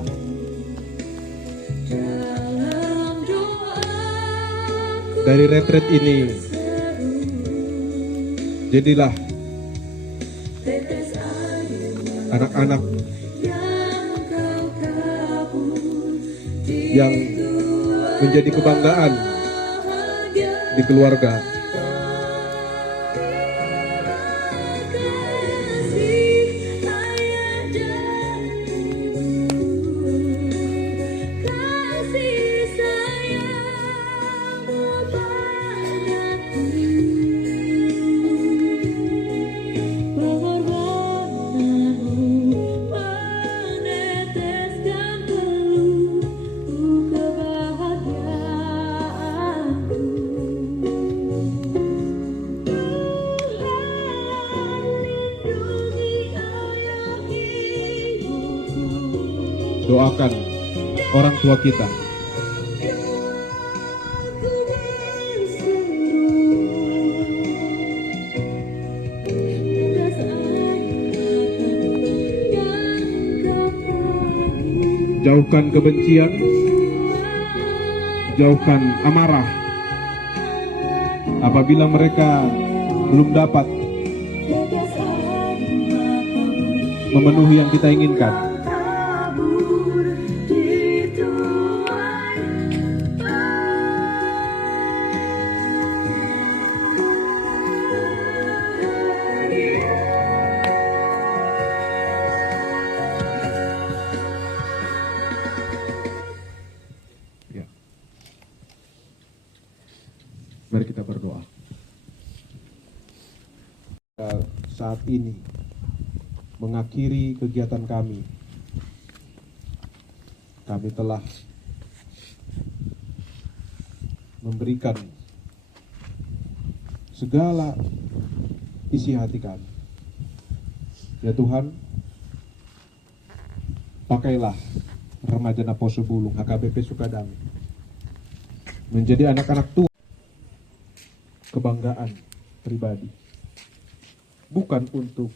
Dari retret ini jadilah anak-anak yang menjadi kebanggaan di keluarga. Doakan orang tua kita. Jauhkan kebencian, jauhkan amarah. Apabila mereka belum dapat memenuhi yang kita inginkan, mari kita berdoa. Saat ini mengakhiri kegiatan kami telah memberikan segala isi hati kami. Ya Tuhan, pakailah remaja Naposo Bulung HKBP Sukadami menjadi anak-anak Tuhan, kebanggaan pribadi, bukan untuk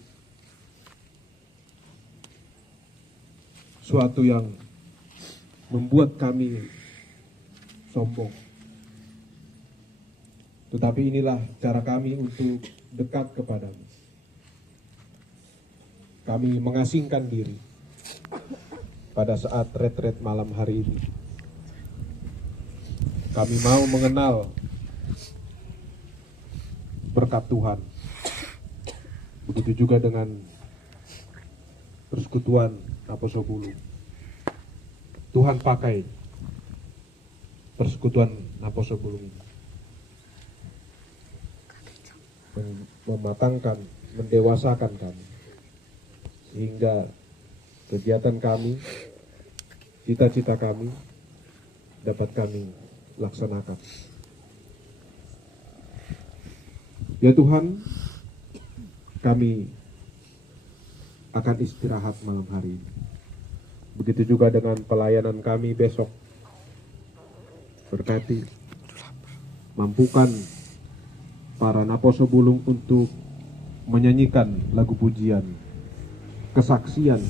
suatu yang membuat kami sombong, tetapi inilah cara kami untuk dekat kepadamu. Kami mengasingkan diri pada saat retret malam hari ini. Kami mau mengenal berkat Tuhan. Begitu juga dengan persekutuan Naposo Bulung. Tuhan pakai persekutuan Naposo Bulung ini mematangkan, mendewasakan kami, sehingga kegiatan kami, cita-cita kami dapat kami laksanakan. Ya Tuhan, kami akan istirahat malam hari ini. Begitu juga dengan pelayanan kami besok. Berkati, mampukan para Naposo Bulung untuk menyanyikan lagu pujian, kesaksian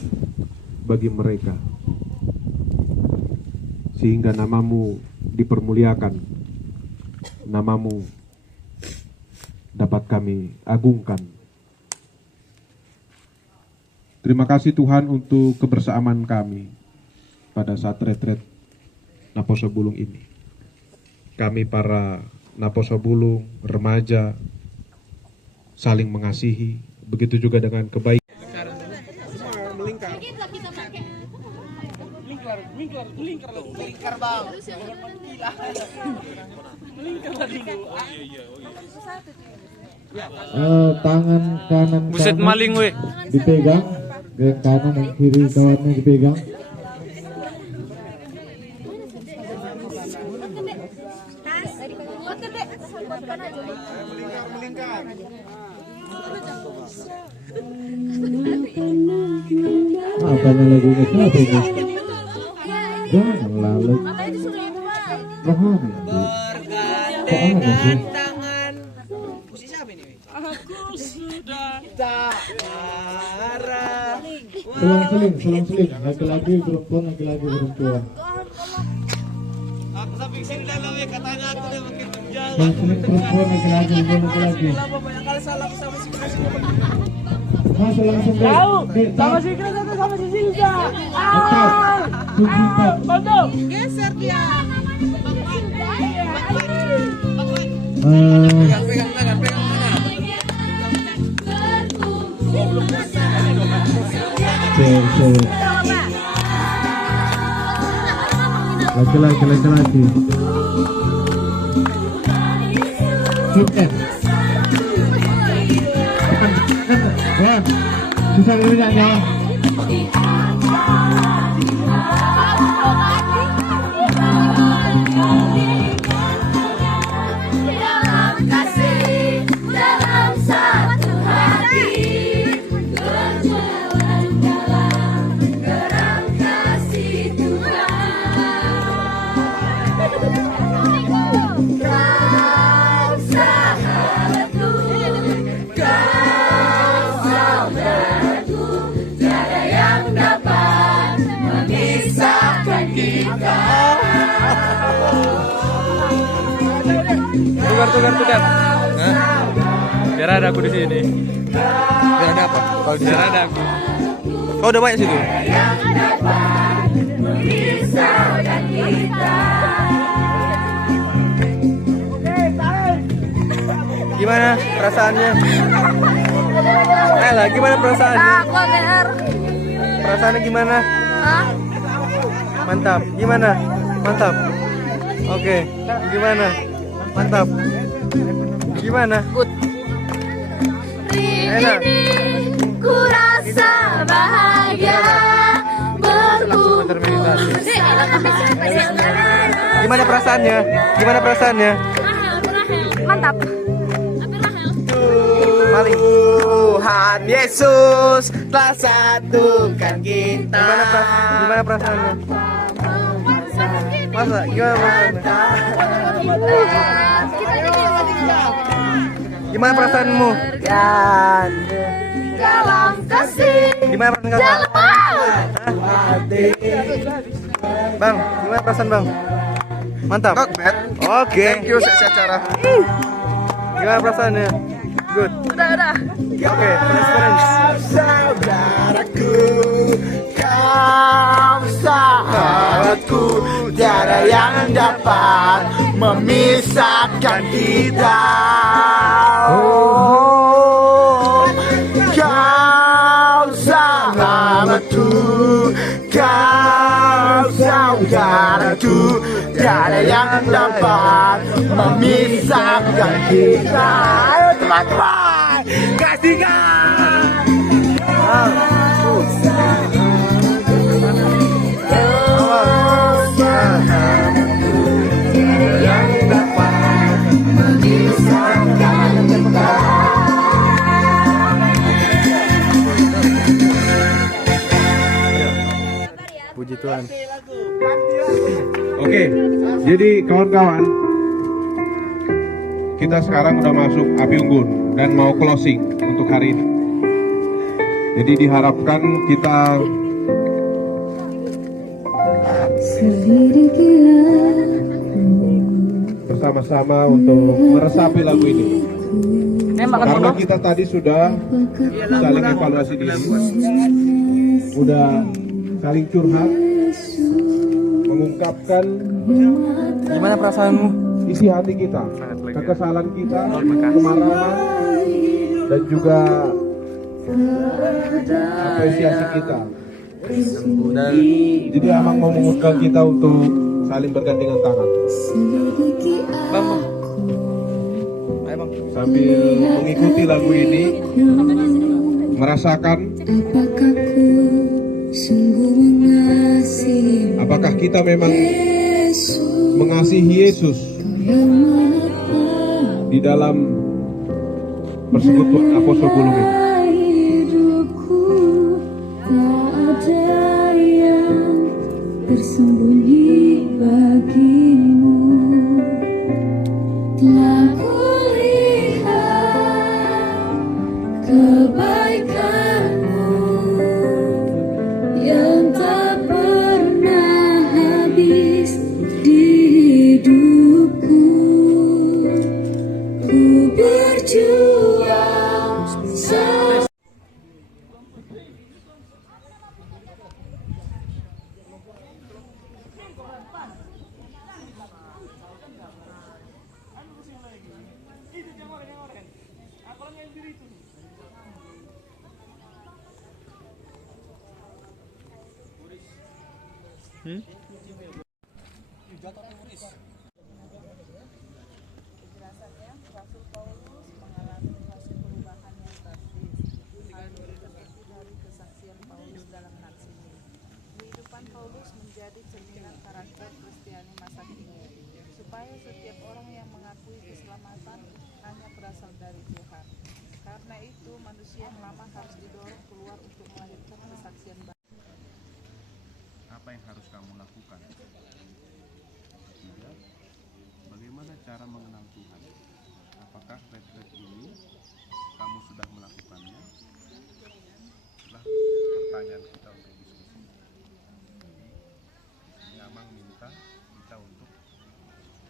bagi mereka, sehingga namamu dipermuliakan, namamu dapat kami agungkan. Terima kasih Tuhan untuk kebersamaan kami pada saat retret Naposo Bulung ini. Kami para Naposo Bulung, remaja, saling mengasihi, begitu juga dengan kebaikan. Melingkar bang. Melingkar dulu. Tangan kanan Buset maling we. dipegang, yang kanan dan kiri kawannya dipegang. Apa lagunya siapa ini? Jangan lalu. Rohani. Kok ada sih? Selang-seling, laki-laki perempuan, laki-laki perempuan. Aku sampai sini dalam ya katanya aku udah makin menjauh. Selang-seling perempuan, laki-laki perempuan, laki-laki. Kalau salah aku sama si Kres. Masa langsung Tahu, sama si Kres atau sama si Silja? Bantu. Geser dia. Pegang tangan. Laki-laki. Sukses. Ya, susah dulu ya. Tukar. Biar ada aku di sini. Biar ada apa? Kalau Biar ada aku. Oh udah banyak situ. Gimana perasaannya? Ayolah, gimana perasaannya? Perasaannya gimana? Mantap. Gimana? Mantap. Oke. Gimana? Mantap. Gimana? Good. Enak. Ku rasa bahagia Gimana perasaannya? Mantap. Paling Tuhan Yesus telah satukan kita. Gimana perasaannya? Masa? Gimana perasaannya? Gimana perasaanmu? Dalam kasih. Gimana perasaan kakak? Bang, gimana perasaan bang? Mantap. Not bad. Oke. Thank you secara. Gimana perasaannya? Good. Udah. Oke, friends. Saudaraku, kau sahabatku, tiada yang dapat memisahkan kita. antaraku, tiada yang dapat memisahkan kita. Ayo teman-teman, kasihkan. Yang dapat memisahkan kita. Puji Tuhan. Oke, jadi kawan-kawan, kita sekarang udah masuk api unggun dan mau closing untuk hari ini. Jadi diharapkan kita bersama-sama untuk meresapi lagu ini. Karena kita tadi sudah saling evaluasi diri, udah saling curhat, mengungkapkan Gimana perasaanmu? isi hati kita, kekesalan kita, kemarahan, dan juga apresiasi kita. Dan jadi Amang mau mengundang kita untuk saling bergandengan tangan sambil mengikuti lagu ini, merasakan apakah kita memang mengasihi Yesus di dalam persekutuan Apostol Bulung ini. Tersembunyi bagimu, telah kulihat kebaikanmu yang tak pernah habis di hidupku. Ku berjuang Rasul Paulus mengalami fase perubahan yang drastis. Hal ini terjadi dari kesaksian Paulus dalam nats ini. Kehidupan Paulus menjadi cerminan karakter Kristiani masa kini, supaya setiap orang yang mengakui keselamatan hanya berasal dari Tuhan. Karena itu manusia yang lama harus didorong keluar untuk melahirkan kesaksian baru. Apa yang harus kamu lakukan? Ketiga, bagaimana cara mengenal Tuhan? Apakah retret ini kamu sudah melakukannya? Itulah pertanyaan kita untuk diskusi. Ini Amang minta kita untuk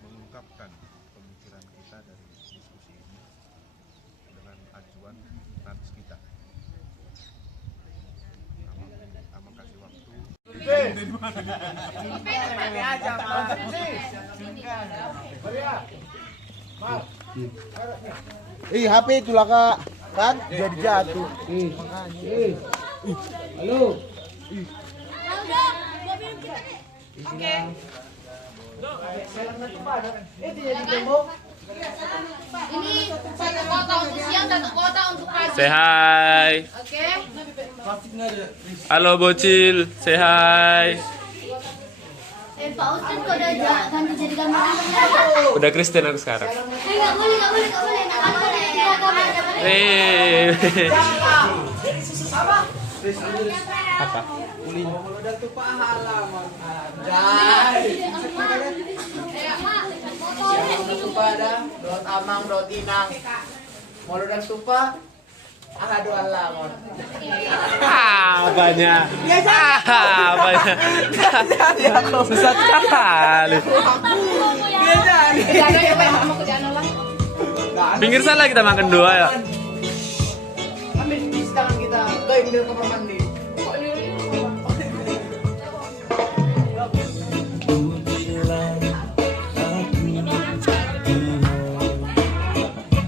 mengungkapkan pemikiran kita dari diskusi ini dengan acuan nats kita. Amang kasih waktu. HP itulah kak, kan jadi jatuh. Halo. Oke. Ini satu kota untuk siang, satu kota untuk pagi. Say hi. Oke. Halo bocil, say hi. Pak Ustadz kok udah ganti jadi gambar? Udah Kristen aku sekarang. Nggak boleh. Nggak boleh. Apa? Modal tuh pahala, pada dot Amang dot Inang. Modal tupa ahadu Allah mon. Apanya? Apanya? Susah sekali. Pinggir sana kita makan dua ya. Ambil di tangan kita, goyang di kamar mandi.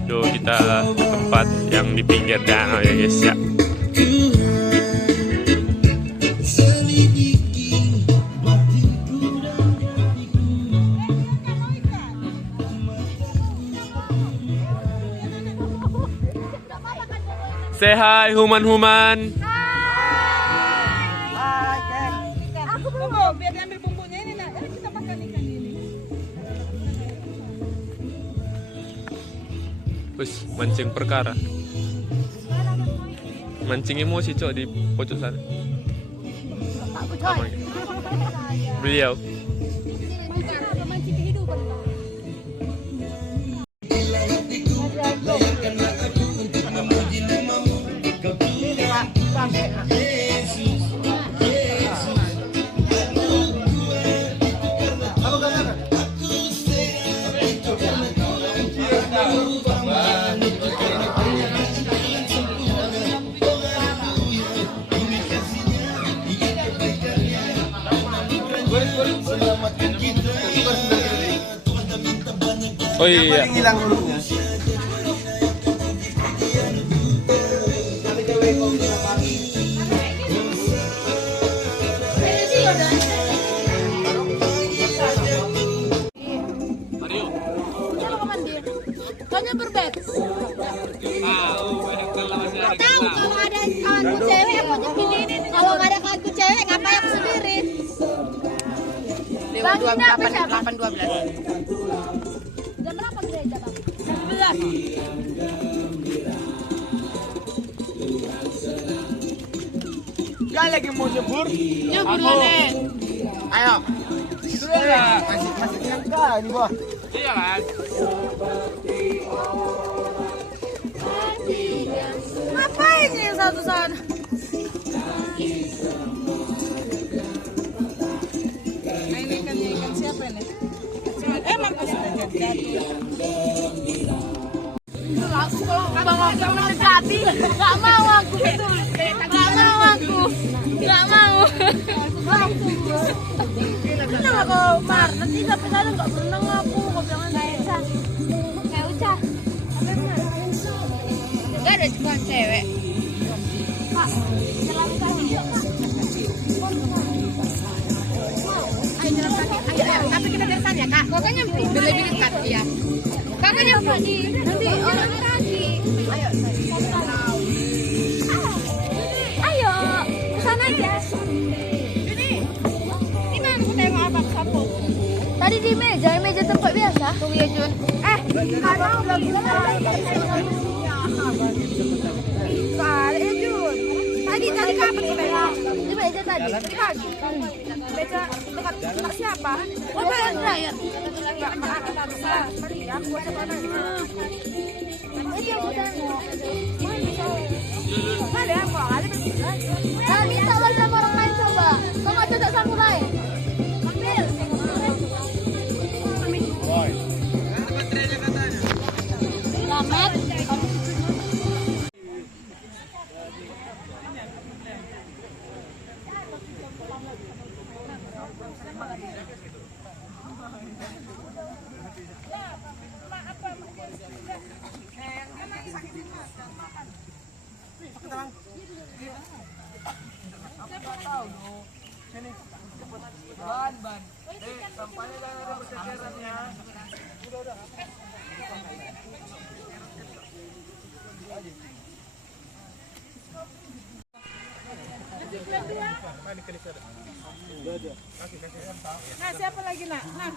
Tuh kita tempat yang di pinggir danau ya guys ya. Say hi, Human. Aku belum, biar diambil bumbunya ini nak. Kita makan ikan ini. Wis, mancing perkara. Mancing emosi cok di pojok sana. Sama gitu. Beliau. Mancing kehidupan. Oh iya. Soalnya berbed. Tahu kalau ada kawanku cewek aku nyepilin. Kalau nggak ada kawanku cewek ngapain aku sendiri? Bang, 8.12. Jam berapa gereja, Bang? 11. Kalian lagi mau nyebur? Nyebur Nek. Ayo. Masih nyangka ini, Bos. Iya kan? Ngapain yang satu sana? Nah, ini ikan siapa ini? Emang sudah jadi. Bang aku mendekati, nggak mau aku betul, nggak mau aku, nggak mau. Kenapa kau Mar? Nanti sampai sana nggak berenang aku, kau bilang kayak Uca. Gak ada cuma cewek. Pak, jalan kaki yuk Pak. Ayo jalan kaki, ayo. Tapi kita dari sana ya Kak. Kakak nyampe, beli-beli kaki ya. Kakak nyampe, nanti orang kaki. Ayo, ayo, kesana aja. Ini mana aku tengok abang sapu? Tadi di meja tempat biasa. Tunggu ya Jun. Kalau belum Jun. Tadi kapan di meja? Di meja tadi. Di pagi. Meja dekat siapa? Oh, Pak Dryer. Enggak, ada besar. Maria, buat apa lagi? Ini aku tengok. Ada apa? Ada berapa? Minta lah sama orang lain coba. Kau nggak cocok sama orang lain. Ambil. Boy. Lamet. Ban. Sampahnya jangan ada berceceran ya. Udah. Nah, siapa lagi nak? Nah,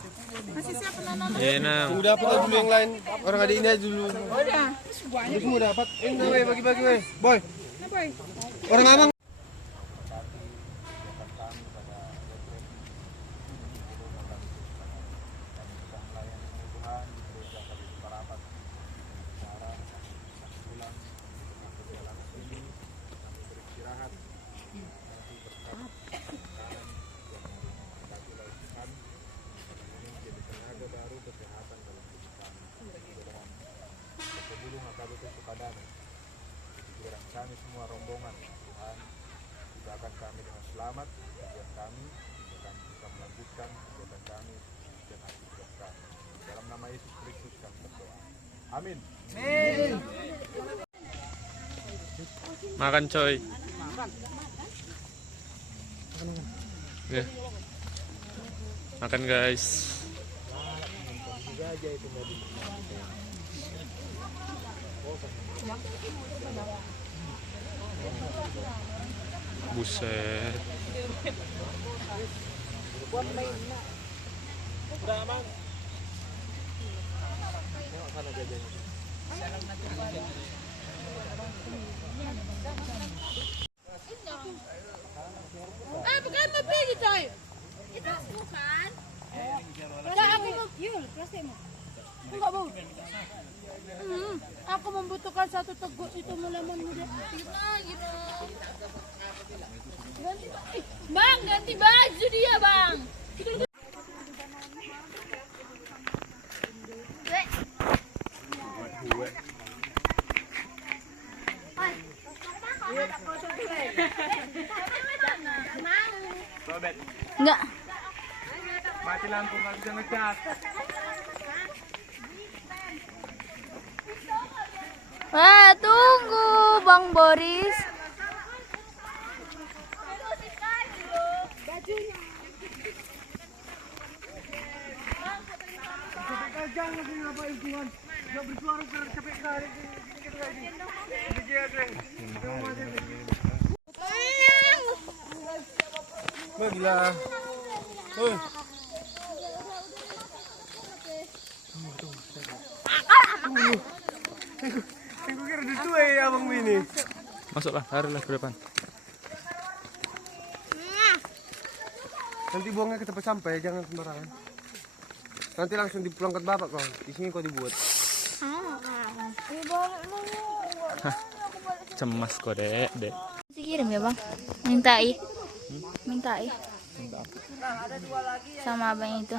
masih siapa Nana? Iya, Nang. Udah apa dulu yang lain? Orang ada ini aja dulu. Udah, banyak. Semua dapat. Ini weh bagi-bagi weh. Boy. Nah, boy. Orang Amang. Kami semua rombongan Tuhan tidakkan kami dengan selamat tujuan kami akan bisa melanjutkan kegiatan kami dan aktivitas kami dalam nama Yesus Kristus kami berdoa amin. Makan coy. Ya. Makan guys. Buset. Udah aman. Sana jajanya. Bukan mau pergi coy. Itu bukan. Enggak, aku mau yul, plastikmu. Enggak mau. Aku membutuhkan satu teguk itu lemon muda. Ganti bang, ganti baju dia bang. Enggak. Mati lampu nggak bisa ngecas. Wah, tunggu Bang Boris. Jangan ngapain Tuhan. Gak bersuara capek kali. Gila. Aku kira di tua ya abang ini. Masuklah, larilah ke depan. Nanti buangnya ke tempat sampah ya, jangan sembarangan. Nanti langsung dipulangkan bapak kau. Di sini kau dibuat. Cemas kok, Dek. Kirim ya, Bang. Mintai. Mintai. Sama abang itu.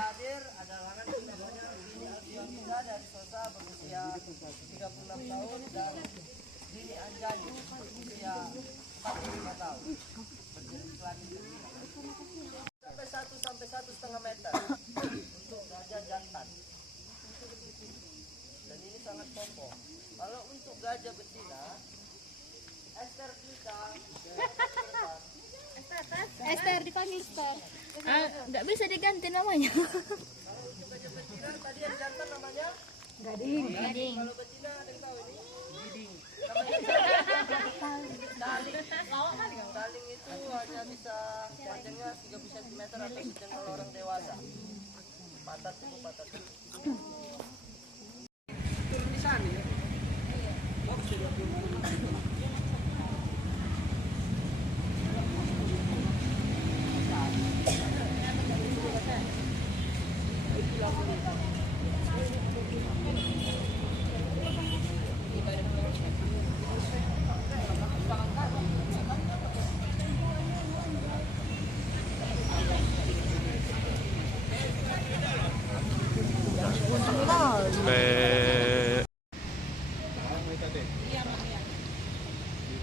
Sampai 1,5 meter untuk gajah jantan. Dan ini sangat kokoh. Kalau untuk gajah betina, Esther kita. Esther dipanggil Esther. Nggak bisa diganti namanya. Gajah betina tadi yang jantan namanya Gading. Gading. Kalau betina ada yang tahu ini? Giding. Taling itu hanya bisa panjangnya 30 cm atau setengah orang dewasa. Patat itu patat. Turun di sana ya.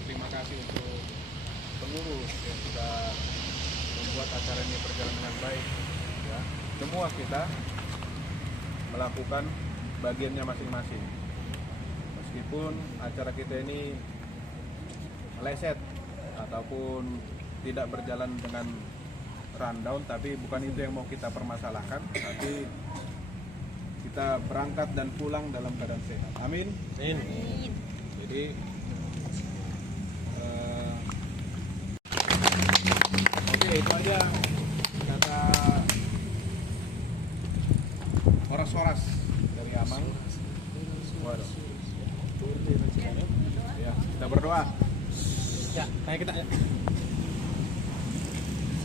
Terima kasih untuk pengurus yang sudah membuat acara ini berjalan dengan baik. Ya, semua kita melakukan bagiannya masing-masing. Meskipun acara kita ini meleset ataupun tidak berjalan dengan rundown, tapi bukan itu yang mau kita permasalahkan. Tapi kita berangkat dan pulang dalam keadaan sehat. Amin. Amin. Jadi oke, itu aja kata horas-horas dari Amang. Waduh. Ya, kita berdoa. Ya, kayak kita.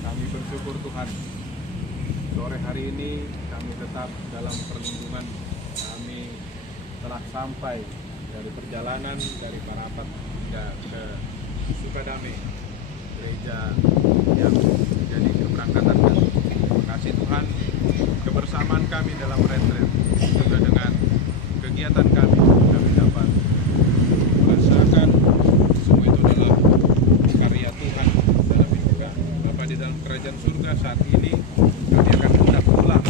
Kami bersyukur Tuhan. Sore hari ini kami tetap dalam perlindungan. Kami telah sampai dari perjalanan dari Parapat hingga ke Sukadame, gereja yang menjadi keberangkatan kami. Terima kasih Tuhan, kebersamaan kami dalam retret juga dengan kegiatan kami dapat merasakan semua itu adalah karya Tuhan dalam hidup kami. Bapak di dalam kerajaan surga saat ini kami akan hendak pulang,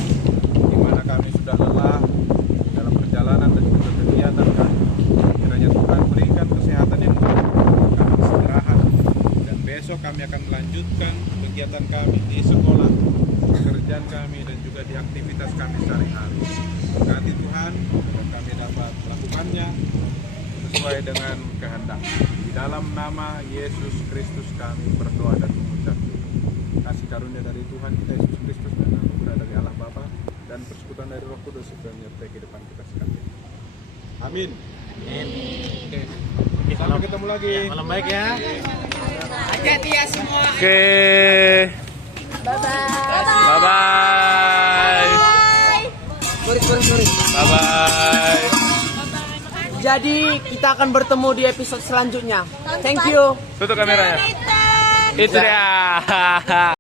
di mana kami sudah lelah dalam perjalanan dan juga kegiatan kami. Kiranya Tuhan berikan kesehatan yang baik, kami istirahat, dan besok kami akan melanjutkan kegiatan kami di sekolah, pekerjaan kami, dan juga di aktivitas kami sehari-hari. Berkati Tuhan, dan kami dapat melakukannya sesuai dengan kehendak. Di dalam nama Yesus Kristus kami berdoa dan mengucap syukur. Kasih karunia dari Tuhan kita Yesus Kristus dan anugerah dari Allah Bapa dan persekutuan dari Roh Kudus menyertai kehidupan kita sekalian. Amin. Oke. Sampai ketemu lagi. Malam baik ya. Hati-hati ya semua. Oke. Bye-bye. Bye-bye. Sorry. Bye-bye. Jadi kita akan bertemu di episode selanjutnya. Thank you. Tutup kameranya. Itu dia.